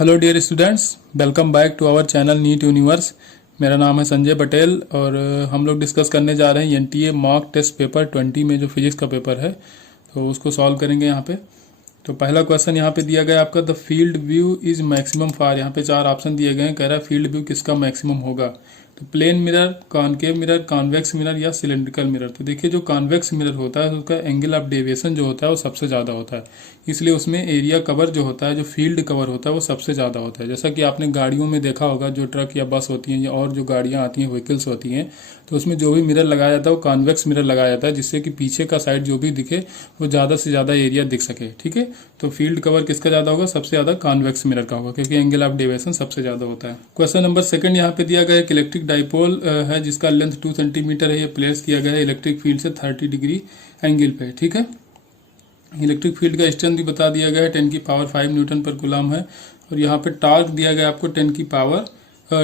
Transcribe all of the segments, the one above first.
Hello dear students, welcome back to our channel NEET Universe. मेरा नाम है संजय पटेल और हम लोग डिस्कस करने जा रहे हैं एनटीए मॉक टेस्ट पेपर 20 में जो फिजिक्स का पेपर है, तो उसको सॉल्व करेंगे यहाँ पे। तो पहला क्वेश्चन यहाँ पे दिया गया है आपका, the field view is maximum for. यहाँ पे 4 ऑप्शन दिए गए हैं, कह रहा है फील्ड व्यू किसका मैक्सिमम होगा। तो plane mirror, concave mirror, convex mirror या सिलेंड्रिकल मिरर। तो देखिए जो कॉन्वेक्स मिरर होता है उसका एंगल ऑफ डेविएशन जो होता है वो सबसे ज़्यादा होता है, इसलिए उसमें एरिया कवर जो होता है, जो फील्ड कवर होता है वो सबसे ज़्यादा होता है। जैसा कि आपने गाड़ियों में देखा होगा, जो ट्रक या बस होती हैं या और जो गाड़ियाँ आती हैं, व्हीकल्स होती हैं, तो उसमें जो भी मिरर लगाया जाता है वो कॉन्वेक्स मिरर लगाया जाता है, जिससे कि पीछे का साइड जो भी दिखे वो ज़्यादा से ज़्यादा एरिया दिख सके। ठीक है, तो फील्ड कवर किसका ज़्यादा होगा? सबसे ज़्यादा कॉन्वेक्स मिरर का होगा, क्योंकि एंगल ऑफ डेविएशन सबसे ज़्यादा होता है। क्वेश्चन नंबर 2 यहाँ पे दिया गया है, इलेक्ट्रिक डाइपोल है जिसका लेंथ 2 सेंटीमीटर है, ये प्लेस किया गया है इलेक्ट्रिक फील्ड से 30 डिग्री एंगल पे। ठीक है, इलेक्ट्रिक फील्ड का स्ट्रेंथ भी बता दिया गया है, 10 की पावर 5 न्यूटन पर कूलम है। और यहाँ पे टॉर्क दिया गया आपको 10 की पावर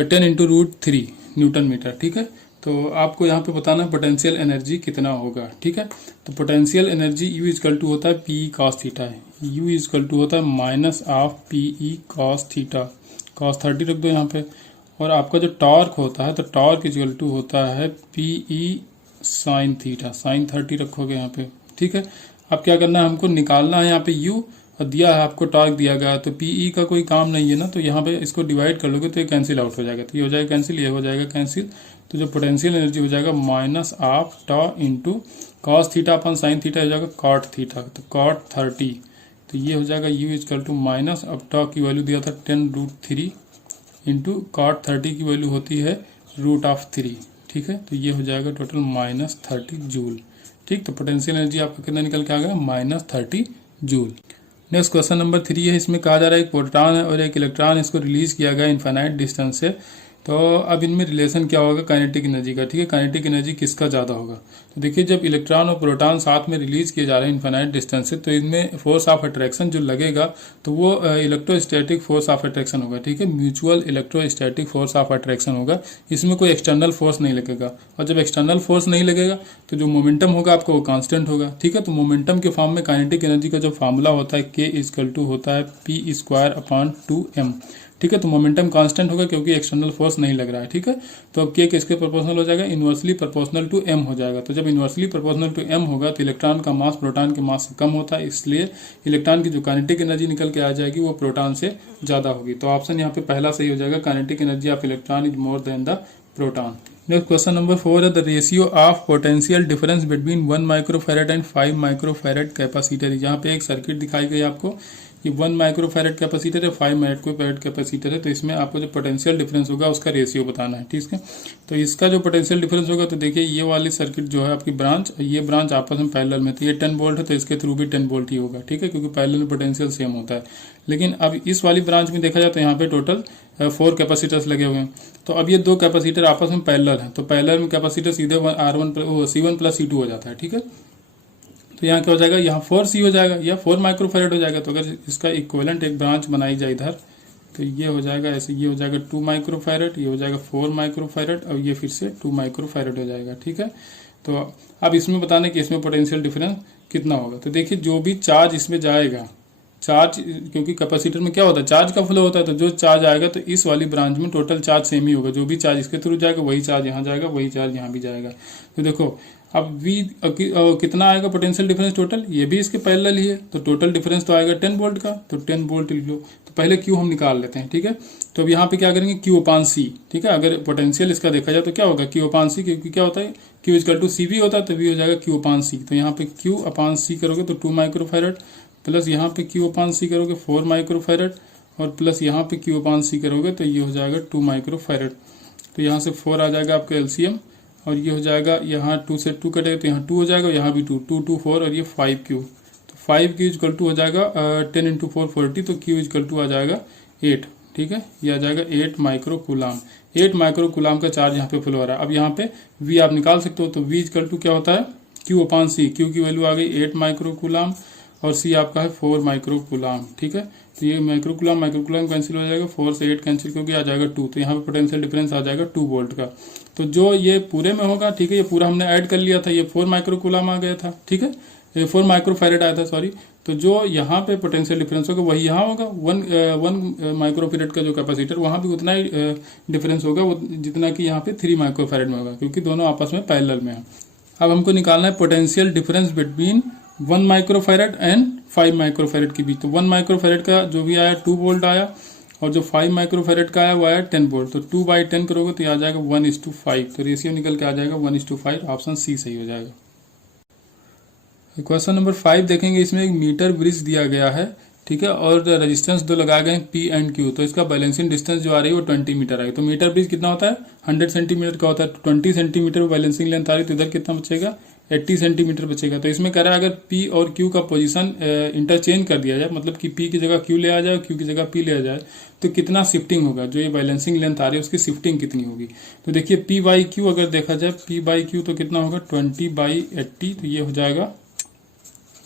10 इंटू √3 न्यूटन मीटर। ठीक है, तो आपको यहाँ पे बताना है पोटेंशियल एनर्जी कितना होगा। ठीक है, तो potential energy U equal to होता है P cos theta. U equal to होता है minus of PE cos theta. Cos 30 रख दो यहाँ पे। और आपका जो टॉर्क होता है, तो टॉर्क इजकल टू होता है PE साइन थीटा। साइन 30 रखोगे यहाँ पे। ठीक है, अब क्या करना है, हमको निकालना है यहाँ पे U, और दिया है आपको टॉर्क दिया गया, तो PE का कोई काम नहीं है ना, तो यहाँ पे इसको डिवाइड कर लोगे तो ये कैंसिल आउट हो जाएगा। तो ये हो जाएगा कैंसिल, ये हो जाएगा कैंसिल। तो जो पोटेंशियल एनर्जी हो जाएगा minus of tau into cos theta अपन साइन थीटा हो जाएगा कॉट थीटा, तो कॉट 30। तो ये हो जाएगा U इजकल टू माइनस, अब टॉ की वैल्यू दिया था 10√3 इंटू कॉट 30 की वैल्यू होती है √3। ठीक है, तो ये हो जाएगा टोटल -30 जूल। ठीक, तो पोटेंशियल एनर्जी आपका कितना निकल के आ गया? -30 जूल। नेक्स्ट क्वेश्चन नंबर 3 है, इसमें कहा जा रहा है एक प्रोटॉन है और एक इलेक्ट्रॉन, इसको रिलीज किया गया इनफाइनाइट डिस्टेंस से। तो अब इनमें रिलेशन क्या होगा काइनेटिक एनर्जी का। ठीक है, काइनेटिक एनर्जी किसका ज़्यादा होगा। तो देखिए जब इलेक्ट्रॉन और प्रोटॉन साथ में रिलीज किए जा रहे हैं इनफाइनाइट डिस्टेंस से, तो इनमें फोर्स ऑफ अट्रैक्शन जो लगेगा तो वो इलेक्ट्रोस्टैटिक फोर्स ऑफ अट्रैक्शन होगा। ठीक है, mutual electrostatic force of attraction होगा, इसमें कोई एक्सटर्नल फोर्स नहीं लगेगा। और जब एक्सटर्नल फोर्स नहीं लगेगा तो जो मोमेंटम होगा आपका वो कांस्टेंट होगा। ठीक है, तो मोमेंटम के फॉर्म में काइनेटिक एनर्जी का जो फार्मूला होता है K इजकल टू होता है P²/2m। ठीक है, तो मोमेंटम कांस्टेंट होगा क्योंकि एक्सटर्नल फोर्स नहीं लग रहा है। ठीक है, तो अब K किसके प्रोपोर्शनल हो जाएगा? इनवर्सली प्रोपोर्शनल टू m हो जाएगा। तो जब इनवर्सली प्रोपोर्शनल टू m होगा तो इलेक्ट्रॉन का मास प्रोटॉन के मास से कम होता है, इसलिए इलेक्ट्रॉन की जो काइनेटिक एनर्जी निकल के आ जाएगी वो प्रोटॉन से ज्यादा होगी। तो ऑप्शन यहाँ पे पहला सही हो जाएगा, kinetic energy of electron is more than the proton. Next question number 4 है, the ratio of potential difference between 1 microfarad and 5 microfarad capacitor. यहाँ पे एक सर्किट दिखाई गई आपको, ये 1 माइक्रोफैरड कैपेसिटर है, 5 माइक्रोफैरड कैपेसिटर है। तो इसमें आपको जो पोटेंशियल डिफरेंस होगा उसका रेशियो बताना है। ठीक है, तो इसका जो पोटेंशियल डिफरेंस होगा, तो देखिए ये वाली सर्किट जो है आपकी ब्रांच और ये ब्रांच आपस में पैरेलल में, तो ये 10 वोल्ट है तो इसके थ्रू भी 10 वोल्ट ही होगा। ठीक है, क्योंकि पैरेलल में पोटेंशियल सेम होता है। लेकिन अब इस वाली ब्रांच में देखा जाए तो यहाँ पे टोटल 4 कैपेसिटर्स लगे हुए हैं। तो अब ये 2 कैपेसिटर आपस में पैरेलल है, तो पैरेलल में कैपेसिटर सीधे C1 + C2 हो जाता है। ठीक है, तो यहाँ क्या हो जाएगा, यहाँ 4C हो जाएगा या 4 माइक्रोफैरड हो जाएगा। तो अगर इसका इक्विवेलेंट एक ब्रांच बनाई जाए इधर, तो ये हो जाएगा ऐसे, ये हो जाएगा 2 माइक्रोफैरड, ये हो जाएगा 4 माइक्रोफैरड और ये फिर से 2 माइक्रोफैरड हो जाएगा। ठीक है, तो अब इसमें बताने कि इसमें पोटेंशियल डिफरेंस कितना होगा। तो देखिए जो भी चार्ज इसमें जाएगा, चार्ज क्योंकि कैपेसिटर में क्या होता है, चार्ज का फ्लो होता है, तो जो चार्ज आएगा तो इस वाली ब्रांच में टोटल चार्ज सेम ही होगा। जो भी चार्ज इसके थ्रू जाएगा वही चार्ज यहाँ जाएगा, वही चार्ज यहाँ भी जाएगा। तो देखो अब V कितना आएगा पोटेंशियल डिफरेंस टोटल, ये भी इसके पैरेलल ही है, तो टोटल डिफरेंस तो आएगा 10 वोल्ट का, तो 10 वोल्ट लिख लो। तो पहले Q हम निकाल लेते हैं। ठीक है, तो अब यहाँ पे क्या करेंगे, Q/C। ठीक है, अगर पोटेंशियल इसका देखा जाए तो क्या होगा Q/C, क्योंकि क्या होता है Q इजकल टू CV होता है, तो V हो जाएगा Q/C। तो यहाँ पे Q/C करोगे तो 2 माइक्रोफैरड, प्लस यहाँ पे Q/C करोगे 4 माइक्रोफैरड, और प्लस यहाँ पे Q/C करोगे तो ये हो जाएगा 2 माइक्रोफैरड। तो यहाँ से 4 आ जाएगा आपका LCM, और ये हो जाएगा यहाँ 2 से 2 कटेगा तो यहाँ 2 हो जाएगा, यहाँ भी 2, 2 2 4 और ये 5Q। तो 5Q इजकल टू हो जाएगा 10 × 4 40, तो Q इजकल टू आ जाएगा 8। ठीक है, ये आ जाएगा 8 माइक्रो कूलाम। 8 माइक्रो कूलाम का चार्ज यहाँ पे फ्लो हो रहा है। अब यहाँ पे V आप निकाल सकते हो, तो V इजकल टू क्या होता है Q/C। Q की वैल्यू आ गई 8 माइक्रो कूलाम और C आपका है 4 माइक्रो कूलाम। ठीक है, तो ये माइक्रो कूलाम कैंसिल हो जाएगा, 4 से 8 कैंसिल क्योंकि आ जाएगा 2, तो यहाँ पे पोटेंशियल डिफरेंस आ जाएगा 2 वोल्ट का। तो जो ये पूरे में होगा, ठीक है, ये पूरा हमने ऐड कर लिया था, ये 4 माइक्रो कूलाम आ गया था। ठीक है, 4 माइक्रोफैरेड आया था सॉरी। तो जो यहाँ पे पोटेंशियल डिफरेंस होगा वही यहाँ होगा, वन माइक्रोफैरेड का जो कैपेसिटर वहाँ भी उतना ही डिफरेंस होगा वो जितना कि यहाँ पे 3 माइक्रोफैरेड में होगा, क्योंकि दोनों आपस में पैरेलल में है। अब हमको निकालना है potential difference between 1 microfarad and 5 microfarad के बीच। तो 1 माइक्रोफैरेड का जो भी आया 2 वोल्ट आया, और जो 5 माइक्रोफैरेड का आया वो आया 10 वोल्ट। तो 2/10 करोगे तो आ जाएगा 1:5। तो रेशियो निकल के आ जाएगा 1:5। ऑप्शन सी सही हो जाएगा। क्वेश्चन नंबर 5 देखेंगे। इसमें एक मीटर ब्रिज दिया गया है, ठीक है, और रेजिस्टेंस दो लगाए गए पी एंड क्यू। तो इसका बैलेंसिंग डिस्टेंस जो आ रही है वो 20 मीटर आएगी। तो मीटर ब्रिज कितना होता है 100 सेंटीमीटर का होता है। तो 20 सेंटीमीटर बैलेंसिंग लेंथ आ रही है, तो इधर कितना बचेगा 80 सेंटीमीटर बचेगा। तो इसमें कह रहा है अगर पी और क्यू का पोजीशन इंटरचेंज कर दिया जाए, मतलब कि पी की जगह क्यू ले आ जाए, क्यू की जगह पी ले आ जाए, तो कितना शिफ्टिंग होगा, जो ये बैलेंसिंग लेंथ आ रही है उसकी शिफ्टिंग कितनी होगी। तो देखिए पी बाई क्यू अगर देखा जाए, पी बाई क्यू तो कितना होगा 20/80। तो ये हो जाएगा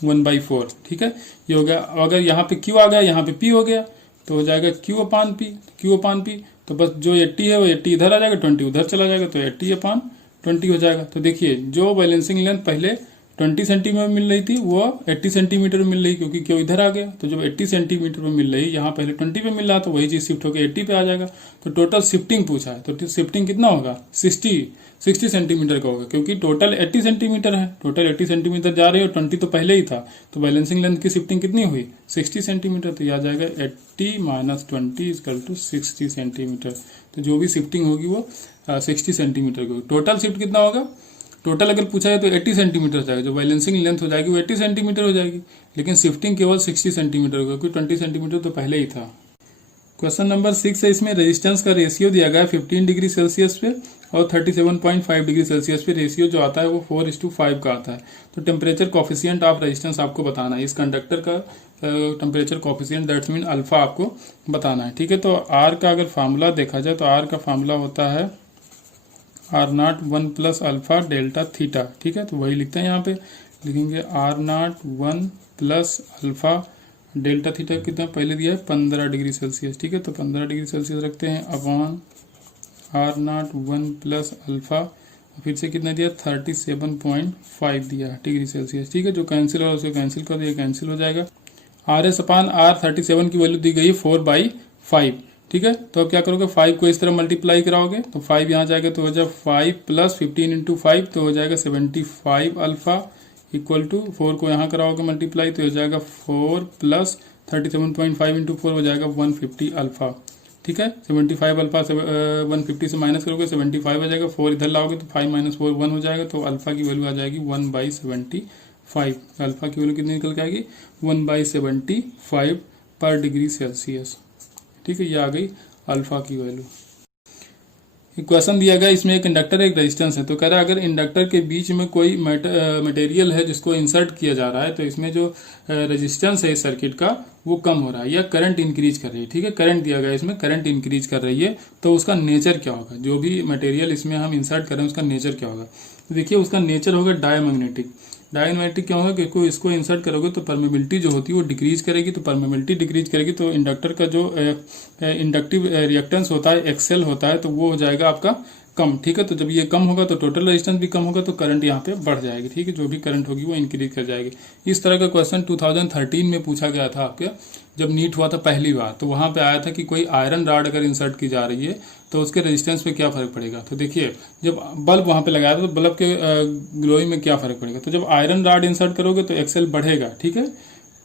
1/4, ठीक है, ये हो गया। अगर यहाँ पे क्यू आ गया, यहाँ पे पी हो गया, तो हो जाएगा Q/P। Q/P तो बस जो 80 है वो 80 इधर आ जाएगा, 20 उधर चला जाएगा, तो 80/20 हो जाएगा। तो देखिए जो बैलेंसिंग लेंथ पहले 20 सेंटीमीटर में मिल रही थी वो 80 सेंटीमीटर में मिल रही, क्योंकि क्यों इधर आ गया। तो जब 80 सेंटीमीटर में मिल रही, यहाँ पहले 20 पे मिल रहा, तो वही चीज शिफ्ट होकर 80 पे आ जाएगा। तो टोटल शिफ्टिंग पूछा है, तो शिफ्टिंग कितना होगा 60 सेंटीमीटर का होगा, क्योंकि टोटल 80 सेंटीमीटर है। टोटल 80 सेंटीमीटर जा रही है और 20 तो पहले ही था, तो बैलेंसिंग लेंथ की शिफ्टिंग कितनी हुई 60 सेंटीमीटर। तो यह आ जाएगा 80 - 20 = 60 सेंटीमीटर। तो जो भी शिफ्टिंग होगी वो 60 सेंटीमीटर की होगी। टोटल शिफ्ट कितना होगा, टोटल अगर पूछा है तो 80 सेंटीमीटर जाएगा, जो बैलेंसिंग लेंथ हो जाएगी वो 80 सेंटीमीटर हो जाएगी, लेकिन शिफ्टिंग केवल 60 सेंटीमीटर होगा, क्योंकि 20 सेंटीमीटर तो पहले ही था। क्वेश्चन नंबर 6 है। इसमें रेजिस्टेंस का रेशियो दिया गया है 15 डिग्री सेल्सियस पे और 37.5 डिग्री सेल्सियस पे। रेशियो जो आता है वो 4:5 का आता है। तो टेम्परेचर कॉफिशिएंट ऑफ रेजिस्टेंस आपको बताना है। इस कंडक्टर का temperature coefficient that's mean alpha आपको बताना है, ठीक है। तो आर का अगर फार्मूला देखा जाए तो आर का फार्मूला होता है R0 1 + अल्फा डेल्टा थीटा, ठीक है। तो वही लिखते हैं, यहाँ पे लिखेंगे R0 1 + अल्फा डेल्टा थीटा कितना पहले दिया है 15 डिग्री सेल्सियस, ठीक है। तो 15 डिग्री सेल्सियस रखते हैं अपॉन R0 1 + अल्फा, फिर से कितना दिया 37.5 दिया डिग्री सेल्सियस, ठीक है। जो कैंसिल हो उसे कैंसिल कर दिया, कैंसिल हो जाएगा। RS/R 37 की वैल्यू दी गई है 4/5, ठीक है। तो अब क्या करोगे 5 को इस तरह मल्टीप्लाई कराओगे, तो 5 यहाँ जाएगा तो हो जाएगा 5 + 15 × 5 तो हो जाएगा 75 अल्फा इक्वल टू 4 को यहाँ कराओगे मल्टीप्लाई तो हो जाएगा 4 + 37.5 × 4 हो जाएगा 150 अल्फा, ठीक है। 75 अल्फा 150 से माइनस करोगे 75 आ जाएगा, 4 इधर लाओगे तो 5 - 4 1 हो जाएगा। तो अल्फा की वैल्यू आ जाएगी 1/75। अल्फा की वैल्यू कितनी निकल के आएगी 1/75 पर डिग्री सेल्सियस, ठीक है। ये आ गई अल्फा की वैल्यू। क्वेश्चन दिया गया, इसमें एक इंडक्टर एक रेजिस्टेंस है। तो कह रहा है अगर इंडक्टर के बीच में कोई मटेरियल है जिसको इंसर्ट किया जा रहा है, तो इसमें जो रेजिस्टेंस है इस सर्किट का वो कम हो रहा है या करंट इंक्रीज कर रही है, ठीक है। करंट दिया गया, इसमें करंट इंक्रीज कर रही है, तो उसका नेचर क्या होगा, जो भी मटेरियल इसमें हम इंसर्ट कर रहे हैं उसका नेचर क्या होगा। तो देखिए उसका नेचर होगा डायमैग्नेटिक। डायमैग्नेटिक क्या होगा कि इसको इंसर्ट करोगे तो परमेबिलिटी जो होती है वो डिक्रीज करेगी, तो परमेबिलिटी डिक्रीज करेगी तो इंडक्टर का जो इंडक्टिव रिएक्टेंस होता है एक्सेल होता है, तो वो हो जाएगा आपका कम, ठीक है। तो जब ये कम होगा तो टोटल रेजिस्टेंस भी कम होगा, तो करंट यहाँ पे बढ़ जाएगी, ठीक है। जो भी करंट होगी वो इंक्रीज कर जाएगी। इस तरह का क्वेश्चन 2013 में पूछा गया था आपके, जब नीट हुआ था पहली बार, तो वहां पे आया था कि कोई आयरन रॉड अगर इंसर्ट की जा रही है तो उसके रेजिस्टेंस पे क्या फर्क पड़ेगा। तो देखिए जब बल्ब वहां पे लगाया था तो बल्ब के ग्लोइंग में क्या फर्क पड़ेगा। तो जब आयरन रॉड इंसर्ट करोगे तो एक्सेल बढ़ेगा, ठीक है।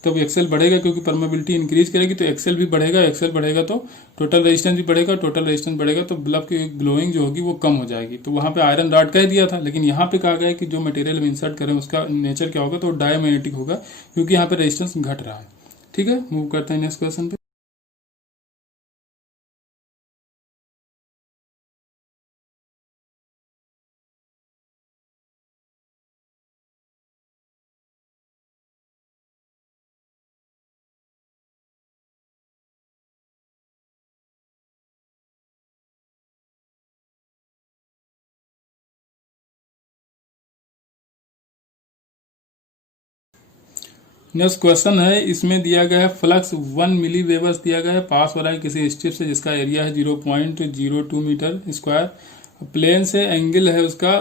तब एक्सेल बढ़ेगा क्योंकि परमेबिलिटी इंक्रीज करेगी, तो एक्सेल भी बढ़ेगा, एक्सेल बढ़ेगा तो टोटल रेजिस्टेंस भी बढ़ेगा, टोटल रेजिस्टेंस बढ़ेगा तो बल्ब की ग्लोइंग जो होगी वो कम हो जाएगी। तो वहां पे आयरन रॉड कह दिया था, लेकिन यहाँ पे कहा गया कि जो मटेरियल हम इंसर्ट करें उसका नेचर क्या होगा, तो डायमैग्नेटिक होगा, क्योंकि यहाँ पे रेजिस्टेंस घट रहा है, ठीक है। मूव करते हैं नेक्स्ट क्वेश्चन पे। नेक्स्ट क्वेश्चन है, इसमें दिया गया है फ्लक्स 1 मिली वेबर्स दिया गया है, पास हो रहा है किसी स्ट्रिप से जिसका एरिया है 0.02 मीटर स्क्वायर प्लेन से एंगल है उसका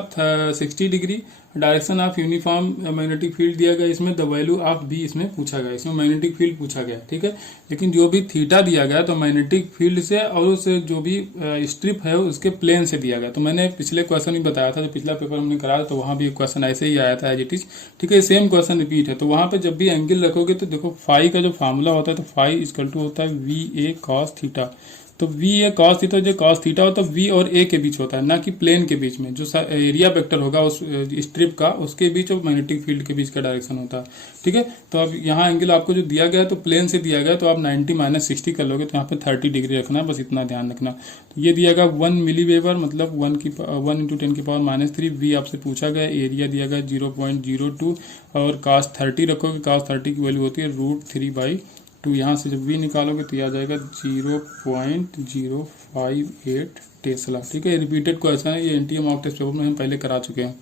60 degree, direction of uniform magnetic field दिया गया, इसमें द वैल्यू ऑफ बी इसमें पूछा गया, इसमें मैग्नेटिक फील्ड पूछा गया, ठीक है। लेकिन जो भी थीटा दिया गया तो मैग्नेटिक फील्ड से और उस जो भी स्ट्रिप है उसके प्लेन से दिया गया। तो मैंने पिछले क्वेश्चन भी बताया था, जो पिछला पेपर हमने कराया तो वहां भी एक क्वेश्चन ऐसे ही आया था एज इट इज, ठीक है। सेम क्वेश्चन रिपीट है। तो वहां पे जब भी एंगल रखोगे तो देखो फाई का जो फॉर्मूला होता है, तो फाई इक्वल टू होता है वी ए कॉस थीटा। तो वी ए कॉस थीटा, जो कॉस थीटा होता है वी और ए के बीच होता है, ना कि प्लेन के बीच में। जो एरिया वेक्टर होगा उस स्ट्रिप का, उसके बीच और मैग्नेटिक फील्ड के बीच का डायरेक्शन होता है, ठीक है। तो अब यहाँ एंगल आपको जो दिया गया है तो प्लेन से दिया गया, तो आप 90 माइनस 60 कर लोगे तो यहाँ पे 30 डिग्री रखना है, बस इतना ध्यान रखना। तो ये दिया गया 1 मिली वेबर, मतलब 1 इंटू 10 की पावर -3। वी आपसे पूछा गया, एरिया दिया गया 0.02 और cos 30 रखोगे, cos 30 की वैल्यू होती है √3/2। यहाँ से जब v निकालोगे तो आ जाएगा 0.058 टेस्ला, ठीक है। रिपीटेड क्वेश्चन है, ये एनटीए मॉक टेस्ट पेपर में हम पहले करा चुके हैं।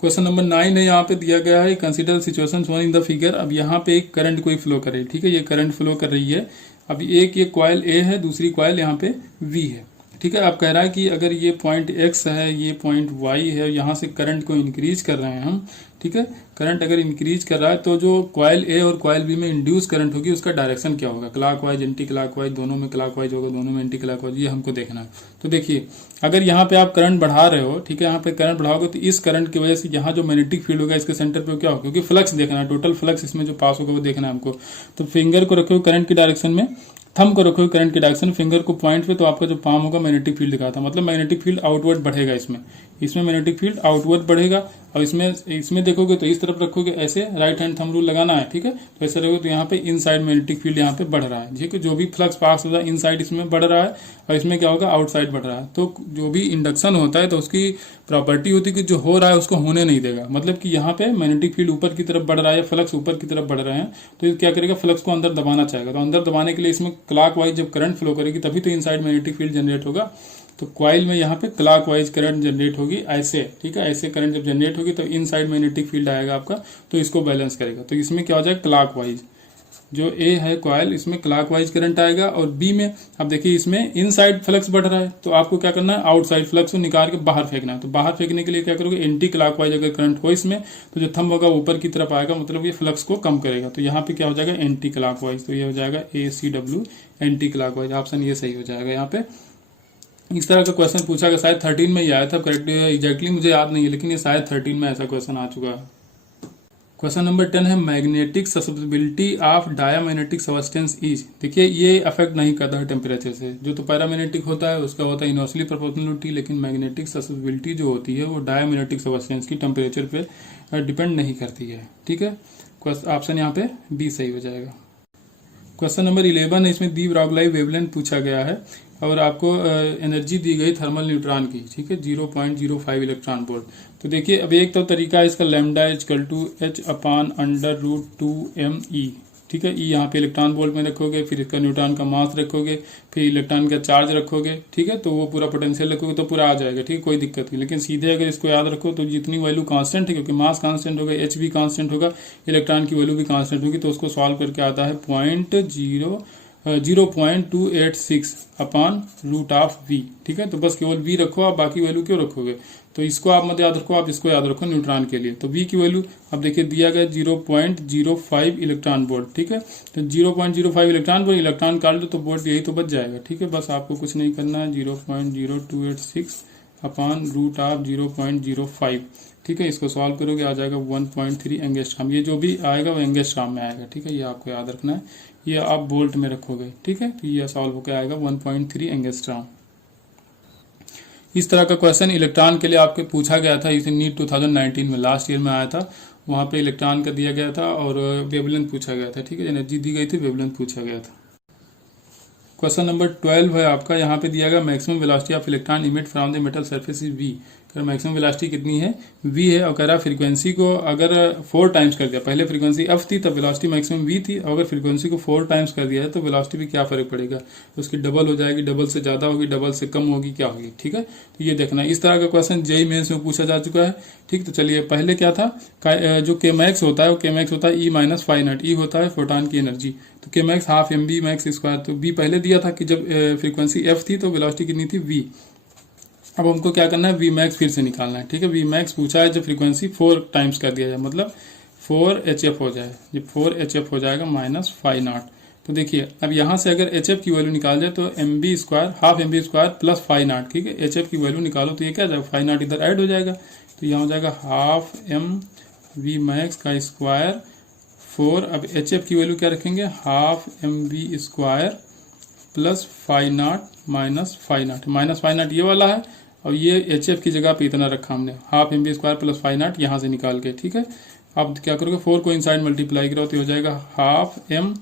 क्वेश्चन नंबर 9 है, यहाँ पे दिया गया है consider situation shown in the figure. अब यहाँ पे एक करंट कोई फ्लो कर रही है, ठीक है, ये करंट फ्लो कर रही है। अब एक ये कॉइल ए है, दूसरी कॉइल यहाँ पे वी है, ठीक है। आप कह रहा है कि अगर ये पॉइंट एक्स है, ये पॉइंट वाई है, यहाँ से करंट को इंक्रीज कर रहे हैं हम, ठीक है। करंट अगर इंक्रीज कर रहा है तो जो कॉइल ए और कॉइल बी में इंड्यूस करंट होगी उसका डायरेक्शन क्या होगा, क्लॉकवाइज एंटी क्लॉकवाइज, दोनों में क्लॉकवाइज होगा, दोनों में एंटी क्लॉकवाइज, ये हमको देखना है। तो देखिए अगर यहाँ पे आप करंट बढ़ा रहे हो, ठीक है, यहाँ पे करंट बढ़ाओगे तो इस करंट की वजह से यहाँ जो मैग्नेटिक फील्ड होगा इसके सेंटर पे क्या होगा, क्योंकि फ्लक्स देखना है, टोटल फ्लक्स इसमें जो पास होगा वो देखना है हमको। तो फिंगर को रखो करंट की डायरेक्शन में, थंब को रखो करंट की डायरेक्शन, फिंगर को पॉइंट पे, तो आपका जो पाम होगा मैग्नेटिक फील्ड दिखाता है, मतलब मैग्नेटिक फील्ड आउटवर्ड बढ़ेगा। इसमें मैग्नेटिक फील्ड आउटवर्ड बढ़ेगा। और इसमें देखोगे तो इस तरफ रखोगे ऐसे, राइट हैंड थंब रूल लगाना है, ठीक है। तो ऐसे रखोगे तो यहाँ पे इनसाइड मैग्नेटिक फील्ड यहाँ पे बढ़ रहा है, ठीक है। जो भी फ्लक्स पास होता है इनसाइड इसमें बढ़ रहा है और इसमें क्या होगा, आउटसाइड बढ़ रहा है। तो जो भी इंडक्शन होता है तो उसकी प्रॉपर्टी होती है कि जो हो रहा है उसको होने नहीं देगा, मतलब कि यहाँ पे मैग्नेटिक फील्ड ऊपर की तरफ बढ़ रहा है, फ्लक्स ऊपर की तरफ बढ़ रहे हैं, तो ये क्या करेगा, फ्लक्स को अंदर दबाना चाहेगा। तो अंदर दबाने के लिए इसमें क्लॉकवाइज जब करंट फ्लो करेगी तभी तो इनसाइड मैग्नेटिक फील्ड जनरेट होगा। तो कॉइल में यहाँ पे क्लॉकवाइज करंट जनरेट होगी ऐसे, ठीक है। ऐसे करंट जब जनरेट होगी तो इनसाइड मैग्नेटिक फील्ड आएगा आपका, तो इसको बैलेंस करेगा। तो इसमें क्या हो जाएगा, क्लॉकवाइज, जो ए है कॉइल इसमें क्लॉकवाइज करंट आएगा। और बी में अब देखिए इसमें इनसाइड फ्लक्स बढ़ रहा है, तो आपको क्या करना है, आउटसाइड फ्लक्स को निकाल के बाहर फेंकना है। तो बाहर फेंकने के लिए क्या करोगे, एंटी क्लॉकवाइज अगर करंट हो इसमें तो जो थंब होगा ऊपर की तरफ आएगा, मतलब ये फ्लक्स को कम करेगा। तो यहाँ पे क्या हो जाएगा, एंटी क्लॉकवाइज, तो ये हो जाएगा ACW एंटी क्लॉकवाइज, ऑप्शन ये सही हो जाएगा। यहाँ पे इस तरह का क्वेश्चन पूछा गया, शायद 13 में ही आया था, करेक्ट एग्जैक्टली मुझे याद नहीं है, लेकिन ये शायद 13 में ऐसा क्वेश्चन आ चुका है। क्वेश्चन नंबर 10 है magnetic susceptibility of diamagnetic substance is. देखिए ये अफेक्ट नहीं करता है टेम्परेचर से, जो तो पैरामैग्नेटिक होता है उसका होता है इनवर्सली प्रोपोर्शनलिटी, लेकिन मैग्नेटिक ससेप्टिबिलिटी जो होती है वो डायामैग्नेटिक सब्सटेंस की टेम्परेचर पे डिपेंड नहीं करती है, ठीक है। ऑप्शन यहाँ पे बी सही हो जाएगा। क्वेश्चन नंबर 11 है, इसमें दी ब्रॉगली वेवलेंथ पूछा गया है और आपको एनर्जी दी गई थर्मल न्यूट्रॉन की, ठीक है, 0.05 इलेक्ट्रॉन वोल्ट। तो देखिए अब एक तो तरीका है इसका, लैम्डा इक्वल टू h/√2mE, ठीक है। ई यहाँ पे इलेक्ट्रॉन वोल्ट में रखोगे, फिर इसका न्यूट्रॉन का मास रखोगे, फिर इलेक्ट्रॉन का चार्ज रखोगे, ठीक है। तो वो पूरा पोटेंशियल रखोगे तो पूरा आ जाएगा, ठीक है, कोई दिक्कत नहीं। लेकिन सीधे अगर इसको याद रखो तो जितनी वैल्यू कांस्टेंट है, क्योंकि मास कांस्टेंट होगा, एच भी कांस्टेंट होगा, इलेक्ट्रॉन की वैल्यू भी कांस्टेंट होगी, तो उसको सॉल्व करके आता है 0.286/√V, ठीक है। तो बस केवल V रखो, आप बाकी वैल्यू क्यों रखोगे, तो इसको आप मत याद रखो, आप इसको याद रखो न्यूट्रॉन के लिए। तो V की वैल्यू अब देखिए दिया गया 0.05 इलेक्ट्रॉन वोल्ट, ठीक है। तो 0.05 इलेक्ट्रॉन वोल्ट, इलेक्ट्रॉन काट लो तो वोल्ट यही तो बच जाएगा, ठीक है। बस आपको कुछ नहीं करना है, 0.0286/0.05, ठीक है। इसको सॉल्व करोगे आ जाएगा 1.3 एंगस्ट्रॉम। ये जो भी आएगा वो एंगस्ट्रॉम में आएगा, ठीक है, ये आपको याद रखना है, ये आप वोल्ट में रखोगे, ठीक है। तो ये सॉल्व होकर आएगा 1.3 एंगस्ट्रॉम। इस तरह का क्वेश्चन इलेक्ट्रॉन के लिए आपके पूछा गया था, इसे नीट 2019 में लास्ट ईयर में आया था, वहां पे इलेक्ट्रॉन का दिया गया था और वेवलेंथ पूछा गया था, ठीक है, एनर्जी दी गई थी, वेवलेंथ पूछा गया था। क्वेश्चन नंबर 12 है आपका, यहाँ पे दिया गया maximum velocity of electron emit from the metal surface is V। Maximum velocity कितनी है v है, और कह रहा फ्रीक्वेंसी को अगर 4 टाइम्स कर दिया, पहले फ्रीक्वेंसी f थी तब वेलोसिटी मैक्सिमम v थी, अगर फ्रीक्वेंसी को 4 टाइम्स कर दिया है तो वेलोसिटी पे क्या फर्क पड़ेगा, उसकी डबल हो जाएगी, डबल से ज्यादा होगी, डबल से कम होगी, क्या होगी। ठीक है, तो ये देखना, इस तरह का क्वेश्चन जेईई मेंस में पूछा जा चुका है। ठीक, तो चलिए पहले क्या था, जो के मैक्स होता है वो के मैक्स होता है E minus phi nought, E होता है फोटॉन की एनर्जी, तो K max half m v max square, तो बी पहले दिया था कि जब फ्रीक्वेंसी एफ थी तो वेलोसिटी कितनी थी v। अब हमको क्या करना है, वी मैक्स फिर से निकालना है। ठीक है, वी मैक्स पूछा है जब फ्रीक्वेंसी 4 टाइम्स कर दिया जाए, मतलब 4hf हो जाए, जब 4hf हो जाएगा माइनस फाइव नॉट। तो देखिए अब यहाँ से अगर hf की वैल्यू निकाल जाए तो m v square half m v square plus phi nought. ठीक है, hf की वैल्यू निकालो तो ये क्या जाएगा, फाइव नॉट इधर ऐड हो जाएगा, तो यहाँ हो जाएगा हाफ एम वी मैक्स का स्क्वायर 4। अब hf की वैल्यू क्या रखेंगे, half m v square plus phi nought minus phi nought, minus phi nought ये वाला है, और ये HF की जगह पे इतना रखा हमने, half m v square plus phi nought यहाँ से निकाल के। ठीक है, अब क्या करोगे, 4 को इनसाइड मल्टीप्लाई करो तो हो जाएगा हाफ एम,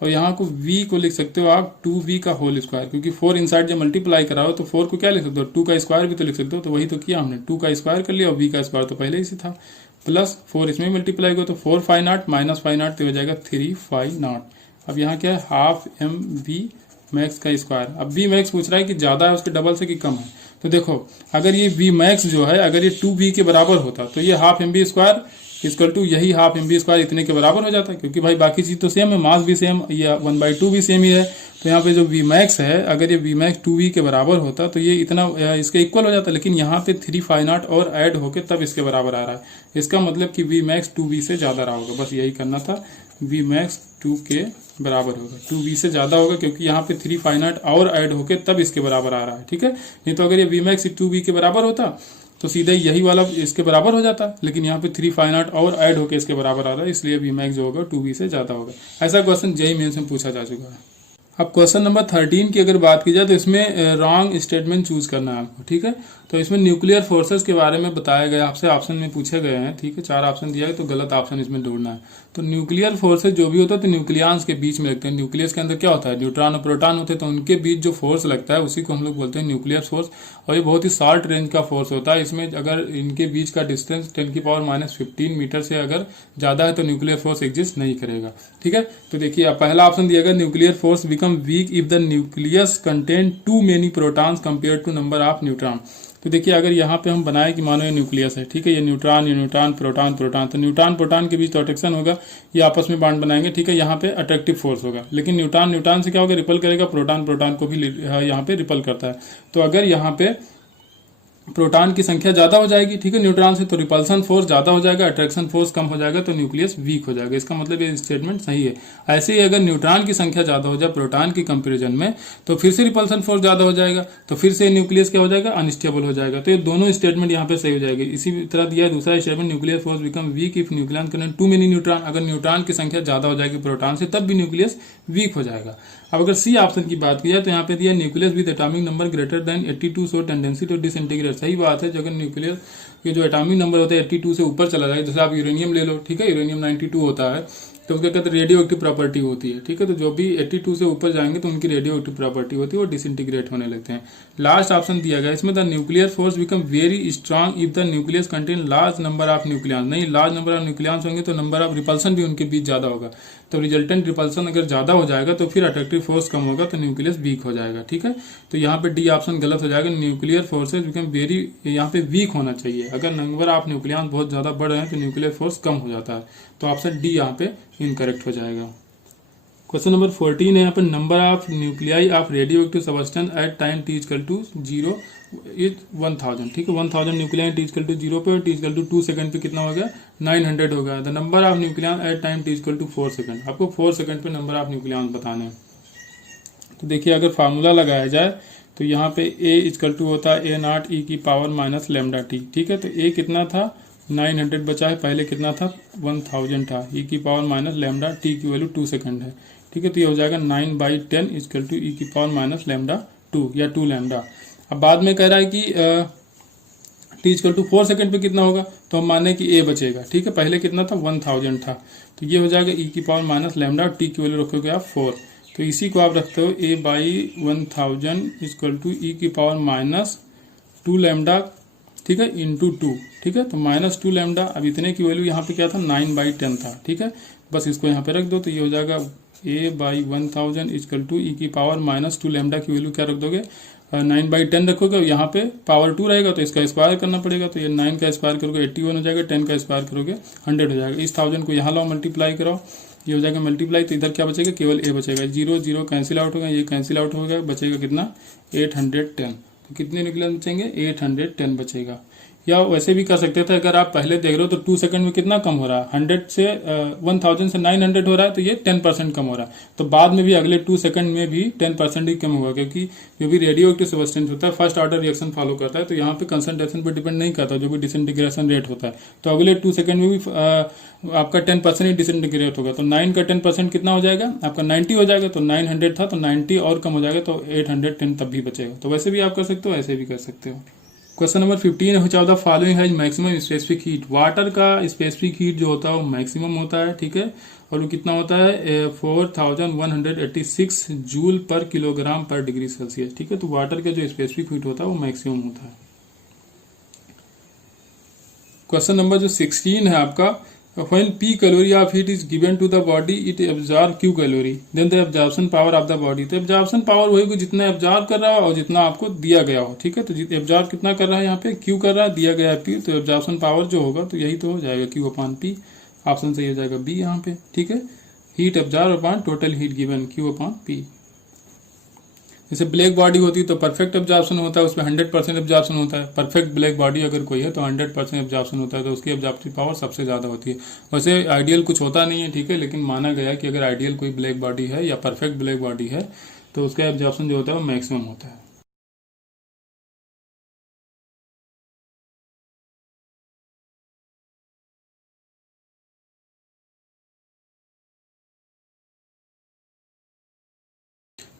और यहाँ को v को लिख सकते हो आप 2v का होल स्क्वायर, क्योंकि 4 इनसाइड जब मल्टीप्लाई कराओ तो 4 को क्या लिख सकते हो, 2 का स्क्वायर भी तो लिख सकते हो, तो वही तो किया हमने, 2 का स्क्वायर कर लिया और v का स्क्वायर तो पहले ही से था, प्लस 4 इसमें मल्टीप्लाई करो तो 4 five nought minus phi not तो हो जाएगा 3 फाइव नॉट। अब यहाँ क्या है, हाफ एम बी मैक्स का स्क्वायर। अब वी मैक्स पूछ रहा है कि ज्यादा है उसके डबल से कि कम है, तो देखो अगर ये वी मैक्स जो है अगर ये 2v के बराबर होता तो ये half m v square equal to यही हाफ एम बी स्क्वायर इतने के बराबर हो जाता है, क्योंकि भाई बाकी चीज तो सेम है, मास भी सेम, ये 1/2 भी सेम ही है, तो यहाँ पे जो वी मैक्स है अगर ये वी मैक्स 2v के बराबर होता तो ये इतना इसके इक्वल हो जाता, लेकिन यहाँ पे 3 फाइव नॉट और ऐड होके तब इसके बराबर आ रहा है, इसका मतलब कि वी मैक्स 2v से ज्यादा रहा होगा, बस यही करना था, वी मैक्स 2 के बराबर होगा, 2v से ज्यादा होगा, क्योंकि यहाँ पे 3 फाइव नॉट और ऐड होके तब इसके बराबर आ रहा है। ठीक है, नहीं तो अगर ये वी मैक्स 2v के बराबर होता तो सीधे यही वाला इसके बराबर हो जाता, लेकिन यहाँ पे 3 फाइव नॉट और ऐड होके इसके बराबर आ रहा है, इसलिए वी मैक्स जो होगा 2v से ज्यादा होगा। ऐसा क्वेश्चन जेईई मेंस में पूछा जा चुका है। अब क्वेश्चन नंबर 13 की अगर बात की जाए तो इसमें रॉन्ग स्टेटमेंट चूज करना है आपको। ठीक है, तो इसमें न्यूक्लियर फोर्सेस के बारे में बताया गया, आपसे ऑप्शन में पूछे गए हैं। ठीक है, 4 ऑप्शन दिया है तो गलत ऑप्शन इसमें ढूंढना है। तो न्यूक्लियर फोर्सेस जो भी होता है तो न्यूक्लियंस के बीच में लगते हैं, न्यूक्लियस के अंदर क्या होता है, न्यूट्रॉन और प्रोटॉन होते हैं, तो उनके बीच जो फोर्स लगता है उसी को हम लोग बोलते हैं न्यूक्लियर फोर्स, और ये बहुत ही शॉर्ट रेंज का फोर्स होता है। इसमें अगर इनके बीच का डिस्टेंस 10⁻⁻15 मीटर से अगर ज्यादा है तो न्यूक्लियर फोर्स एग्जिस्ट नहीं करेगा। ठीक है, तो देखिए पहला ऑप्शन दिया गया, nuclear force become weak if the nucleus contain too many protons compare to number of neutron. तो देखिए अगर यहाँ पे हम बनाए कि मानो ये न्यूक्लियस है, ठीक है, ये न्यूट्रॉन प्रोटॉन, तो न्यूट्रॉन प्रोटॉन के बीच तो अट्रैक्शन होगा, ये आपस में बॉन्ड बनाएंगे। ठीक है, यहाँ पे अट्रैक्टिव फोर्स होगा, लेकिन न्यूट्रॉन से क्या होगा, रिपल करेगा, प्रोटॉन को भी यहाँ पे रिपल करता है। तो अगर यहाँ पे प्रोटॉन की संख्या ज्यादा हो जाएगी, ठीक है, न्यूट्रॉन से, तो रिपल्सन फोर्स ज्यादा हो जाएगा, अट्रैक्शन फोर्स कम हो जाएगा, तो न्यूक्लियस वीक हो जाएगा। इसका मतलब ये स्टेटमेंट सही है। ऐसे ही अगर न्यूट्रॉन की संख्या ज्यादा हो जाए प्रोटॉन की कंपैरिजन में तो फिर से रिपल्सन फोर्स ज्यादा हो जाएगा, तो फिर से न्यूक्लियस क्या हो जाएगा, अनस्टेबल हो जाएगा। तो ये दोनों स्टेटमेंट यहाँ पे सही हो जाएगी। इसी तरह दिया है दूसरा statement, nuclear force become weak if nucleus contain too many neutron. अगर न्यूट्रॉन की संख्या ज्यादा हो जाएगी प्रोटॉन से तब भी न्यूक्लियस वीक हो जाएगा। अब अगर सी ऑप्शन की बात की जाए तो यहाँ पे दिया nucleus with atomic number greater than 82 show tendency to disintegrate. सही बात है, अगर न्यूक्लियस के जो एटॉमिक नंबर होता है 82 से ऊपर चला जाए, जैसे आप यूरेनियम ले लो, ठीक है, यूरेनियम 92 होता है, तो उसका कहते हैं रेडियो एक्टिव प्रॉपर्टी होती है। ठीक है, तो जो भी 82 से ऊपर जाएंगे तो उनकी रेडियो एक्टिव प्रॉपर्टी होती है, वो डिसइंटीग्रेट होने लगते हैं। लास्ट ऑप्शन दिया गया इसमें, the nuclear force become very strong if the nucleus contain large number of nucleus. नहीं, लार्ज नंबर ऑफ न्यूक्लियस होंगे तो नंबर ऑफ रिपल्सन भी उनके बीच ज्यादा होगा, तो रिजल्टेंट रिपल्सन अगर ज्यादा हो जाएगा तो फिर अट्रैक्टिव फोर्स कम होगा, तो न्यूक्लियस वीक हो जाएगा। ठीक है, तो यहाँ पे डी ऑप्शन गलत हो जाएगा, न्यूक्लियर फोर्सेज बिकम वेरी, यहाँ पे वीक होना चाहिए। अगर नंबर ऑफ न्यूक्लियस बहुत ज्यादा बढ़ रहे हैं तो न्यूक्लियर फोर्स कम हो जाता है, तो ऑप्शन डी यहाँ पे इनकरेक्ट हो जाएगा। क्वेश्चन नंबर 14 है यहाँ पे, number of nuclei of radioactive substance at time t equal to 0 is 1000। ठीक है, 1000 न्यूक्लियाई t इक्वल टू 0 पे और t इक्वल टू 2 सेकंड पे कितना हो गया, 900 हो गया। The number of nuclei at time t equal to 4 second. आपको 4 सेकंड पे नंबर ऑफ न्यूक्लियाई बताने हैं। तो देखिए अगर फार्मूला लगाया जाए तो यहाँ पे a इक्वल टू होता है a नॉट e की पावर माइनस लैम्डा t। ठीक है, तो a कितना था, 900 बचा है, पहले कितना था, 1000 था, e की पावर माइनस लैम्डा t की वैल्यू 2 सेकंड है। ठीक है, तो ये हो जाएगा 9/10 इक्वल टू e की पावर माइनस लैम्डा 2 या 2 लैम्डा। अब बाद में कह रहा है कि t इक्वल टू 4 सेकंड पे कितना होगा, तो हम माने कि a बचेगा। ठीक है, पहले कितना था, 1000 था, तो ये हो जाएगा e की पावर माइनस लैम्डा, t की वैल्यू रखोगे आप 4, तो इसी को आप रखते हो a/1000 इक्वल टू e की पावर माइनस 2 लैम्डा। ठीक है, इंटू 2, ठीक है। तो -2 लैम्डा, अब इतने की वैल्यू यहाँ पे क्या था, 9/10 था, ठीक है। बस इसको यहाँ पे रख दो, तो ये हो जाएगा A/1000 इक्वल टू e की पावर -2 लैम्डा की वैल्यू क्या रख दोगे, 9/10 रखोगे। और यहाँ पे पावर 2 रहेगा तो इसका स्क्वायर करना पड़ेगा, तो ये 9 का स्क्वायर करोगे 81 हो जाएगा, 10 का स्क्वायर करोगे 100 हो जाएगा। इस 1000 को यहाँ लाओ, मल्टीप्लाई कराओ, ये हो जाएगा मल्टीप्लाई, तो इधर क्या बचेगा, केवल ए बचेगा, 0 0 कैंसिल आउट होगा, ये कैंसिल आउट होगा, बचेगा कितना, 810। तो कितने निकले बचेंगे, 810 बचेगा। या वैसे भी कर सकते थे, अगर आप पहले देख रहे हो तो 2 सेकंड में कितना कम हो रहा है, 1000 से 900 हो रहा है, तो ये 10% कम हो रहा है। तो बाद में भी अगले 2 सेकंड में भी 10% ही कम होगा, क्योंकि जो भी रेडियो एक्टिव सब्सटेंस होता है फर्स्ट ऑर्डर रिएक्शन फॉलो करता है, तो यहाँ पे कंसंट्रेशन पर डिपेंड नहीं करता, जो भी डिसइंटीग्रेशन रेट होता है। तो अगले 2 सेकंड में भी आपका 10% ही डिसइंटीग्रेट होगा, तो 9 का 10% कितना हो जाएगा, आपका 90 हो जाएगा। तो 900 था तो 90 और कम हो जाएगा, तो 810 तब भी बचेगा। तो वैसे भी आप कर सकते हो, ऐसे भी कर सकते हो। क्वेश्चन नंबर 15 है, which of the following has maximum specific heat. Water का स्पेसिफिक हीट जो होता है वो मैक्सिमम होता है, ठीक है। और वो कितना होता है, 4186 जूल पर किलोग्राम पर डिग्री सेल्सियस, ठीक है। तो वाटर का जो स्पेसिफिक हीट होता है वो मैक्सिमम होता है। क्वेश्चन नंबर जो 16 है आपका, when P calorie of heat is given to the body, it absorb Q calorie, then the absorption power of the body। तो absorption power वही जितना एब्जॉर्ब कर रहा हो और जितना आपको दिया गया हो, ठीक है। तो एब्जॉर्ब कितना कर रहा है, यहाँ पे Q कर रहा है, दिया गया है P, तो एब्जॉर्प्शन पावर जो होगा तो यही तो हो जाएगा Q/P। ऑप्शन सही हो जाएगा बी यहाँ पे, ठीक है। Heat absorb upon total heat given Q/P। जैसे ब्लैक बॉडी होती है तो परफेक्ट एब्जॉर्प्शन होता है, उसमें 100% एब्जॉर्प्शन होता है। परफेक्ट ब्लैक बॉडी अगर कोई है तो 100% एब्जॉर्प्शन होता है, तो उसकी एब्जॉर्प्टिव पावर सबसे ज्यादा होती है। वैसे आइडियल कुछ होता नहीं है, ठीक है, लेकिन माना गया कि अगर आइडियल कोई ब्लैक बॉडी है या परफेक्ट ब्लैक बॉडी है तो उसका एब्जॉर्प्शन जो होता है वो मैक्सिमम होता है।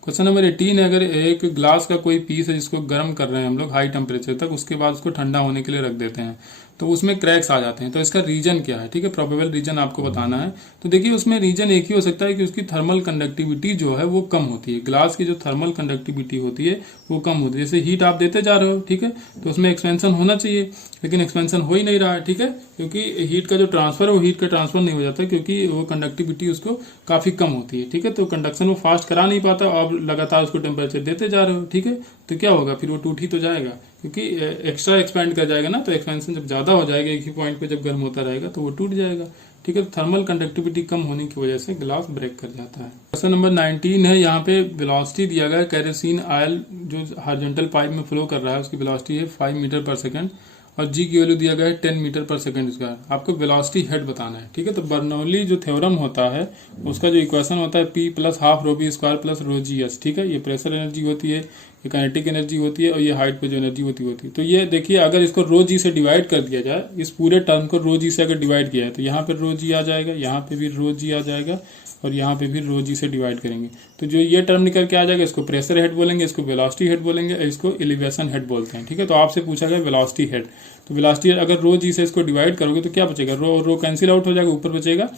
क्वेश्चन नंबर 18 है, अगर एक ग्लास का कोई पीस है जिसको गर्म कर रहे हैं हम लोग हाई टेम्परेचर तक, उसके बाद उसको ठंडा होने के लिए रख देते हैं, तो उसमें क्रैक्स आ जाते हैं, तो इसका रीजन क्या है, ठीक है। प्रोबेबल रीजन आपको बताना है। तो देखिए उसमें रीजन एक ही हो सकता है कि उसकी थर्मल कंडक्टिविटी जो है वो कम होती है। ग्लास की जो थर्मल कंडक्टिविटी होती है वो कम होती है। जैसे हीट आप देते जा रहे हो, ठीक है, तो उसमें एक्सपेंशन होना चाहिए, लेकिन एक्सपेंशन हो ही नहीं रहा है, ठीक है, क्योंकि हीट का जो ट्रांसफर है वो हीट का ट्रांसफर नहीं हो जाता, क्योंकि वो कंडक्टिविटी उसको काफी कम होती है, ठीक है। तो कंडक्शन वो फास्ट करा नहीं पाता और लगातार उसको टेम्परेचर देते जा रहे हो, ठीक है, तो क्या होगा, फिर वो टूट ही तो जाएगा, क्योंकि एक्स्ट्रा एक्सपेंड कर जाएगा ना। तो एक्सपेंशन जब ज्यादा हो जाएगा एक ही पॉइंट पे जब गर्म होता रहेगा तो वो टूट जाएगा, ठीक है। थर्मल कंडक्टिविटी कम होने की वजह से ग्लास ब्रेक कर जाता है। क्वेश्चन नंबर 19 है, यहाँ पे वेलोसिटी दिया गया है, केरोसिन ऑयल जो हॉरिजॉन्टल पाइप में फ्लो कर रहा है उसकी वेलोसिटी है 5 मीटर पर सेकंड और जी की वैल्यू दिया गया है 10 मीटर पर सेकंड स्क्वायर। आपको वेलोसिटी हेड बताना है, ठीक है। तो बर्नौली जो थ्योरम होता है उसका जो इक्वेशन होता है P + ½ ρv² + ρgs, ठीक है। ये प्रेशर एनर्जी होती है, ये काइनेटिक एनर्जी होती है और ये हाइट पे जो एनर्जी होती है। तो ये देखिए अगर इसको ρg से डिवाइड कर दिया जाए, इस पूरे टर्म को ρg से अगर डिवाइड किया है तो यहाँ पे ρg आ जाएगा, यहाँ पे भी ρg आ जाएगा और यहाँ पे भी ρg से डिवाइड करेंगे तो जो ये टर्म निकल के आ जाएगा इसको प्रेशर हेड बोलेंगे, इसको वेलोसिटी हेड बोलेंगे, इसको एलिवेशन हेड बोलते हैं, ठीक है। तो आपसे पूछा गया वेलोसिटी हेड, तो वेलोसिटी अगर ρg से इसको डिवाइड करोगे तो क्या बचेगा, रो कैंसिल आउट हो जाएगा, ऊपर बचेगा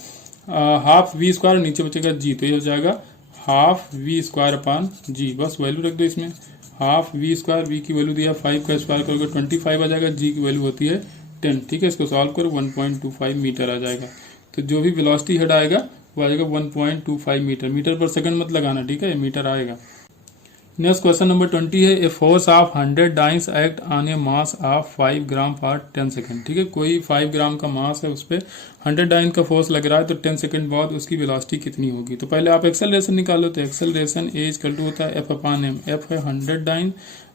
½ v², नीचे बचेगा g, तो ये हो जाएगा ½ v²/g। बस वैल्यू रख दो इसमें, ½ v², v की वैल्यू दिया 5 का स्क्वायर करोगे 25 आ जाएगा, g की वैल्यू होती है 10, ठीक है। इसको सॉल्व करो 1.25 मीटर आ जाएगा। तो जो भी वेलोसिटी हेड आएगा वो आ जाएगा 1.25 मीटर, मीटर पर सेकंड मत लगाना, ठीक है, मीटर आएगा। नेक्स्ट क्वेश्चन नंबर 20 है, a force of 100 dice act on A mass of 5 ग्राम पर 10 सेकंड, ठीक है। कोई 5 ग्राम का मास है, उस पर 100 डाइन का फोर्स लग रहा है, तो 10 सेकंड बाद उसकी वेलोसिटी कितनी होगी। तो पहले आप एक्सेलरेशन निकालो, तो एक्सेलरेशन ए = होता है F/m। F है 100 डाइन,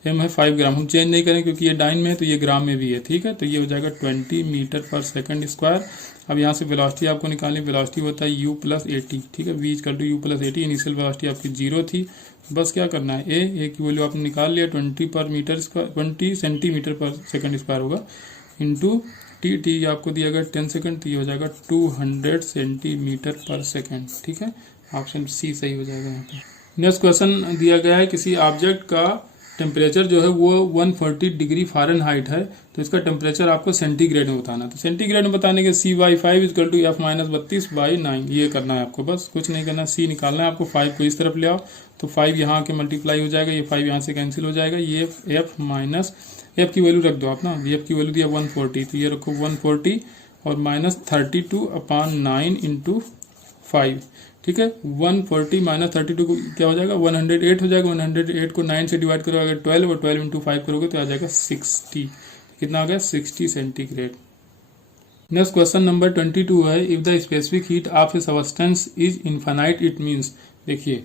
m है 5 ग्राम, हम चेंज नहीं करें क्योंकि ये डाइन में है तो ये ग्राम में भी है, ठीक है। तो ये हो जाएगा 20 मीटर पर सेकंड स्क्वायर। अब यहाँ से वेलोसिटी आपको निकालनी, वेलोसिटी होता है u + at, ठीक है। v = u + at, initial velocity आपकी 0 थी, बस क्या करना है, ए की वैल्यू आपने निकाल लिया 20 सेंटीमीटर पर सेकंड स्क्वायर होगा, इंटू टी आपको दिया गया 10 सेकंड, तो ये हो जाएगा 200 सेंटीमीटर पर सेकंड, ठीक है। ऑप्शन सी सही हो जाएगा यहाँ पे। नेक्स्ट क्वेश्चन दिया गया है, किसी ऑब्जेक्ट का टेम्परेचर जो है वो 140 डिग्री फ़ारेनहाइट है, तो इसका टेम्परेचर आपको सेंटीग्रेड में बताना है। तो सेंटीग्रेड में बताने के C/5 इक्वल टू F-32/9 ये करना है आपको, बस कुछ नहीं करना, C निकालना है आपको। 5 को इस तरफ ले आओ तो 5 यहाँ के मल्टीप्लाई हो जाएगा, ये 5 यहाँ से कैंसिल हो जाएगा, ये F की वैल्यू रख दो आप ना, F की वैल्यू दिया 140, तो ये रखो 140 और माइनस 32/9 इंटू 5, ठीक है। 140 माइनस 32 क्या हो जाएगा, 108 हो जाएगा। 108 को 9 से डिवाइड करोगे अगर 12 और 12 इंटू 5 करोगे तो आ जाएगा 60। कितना आ गया, 60 सेंटीग्रेड। नेक्स्ट क्वेश्चन नंबर 22 है, if the specific heat of a substance is infinite it means. देखिए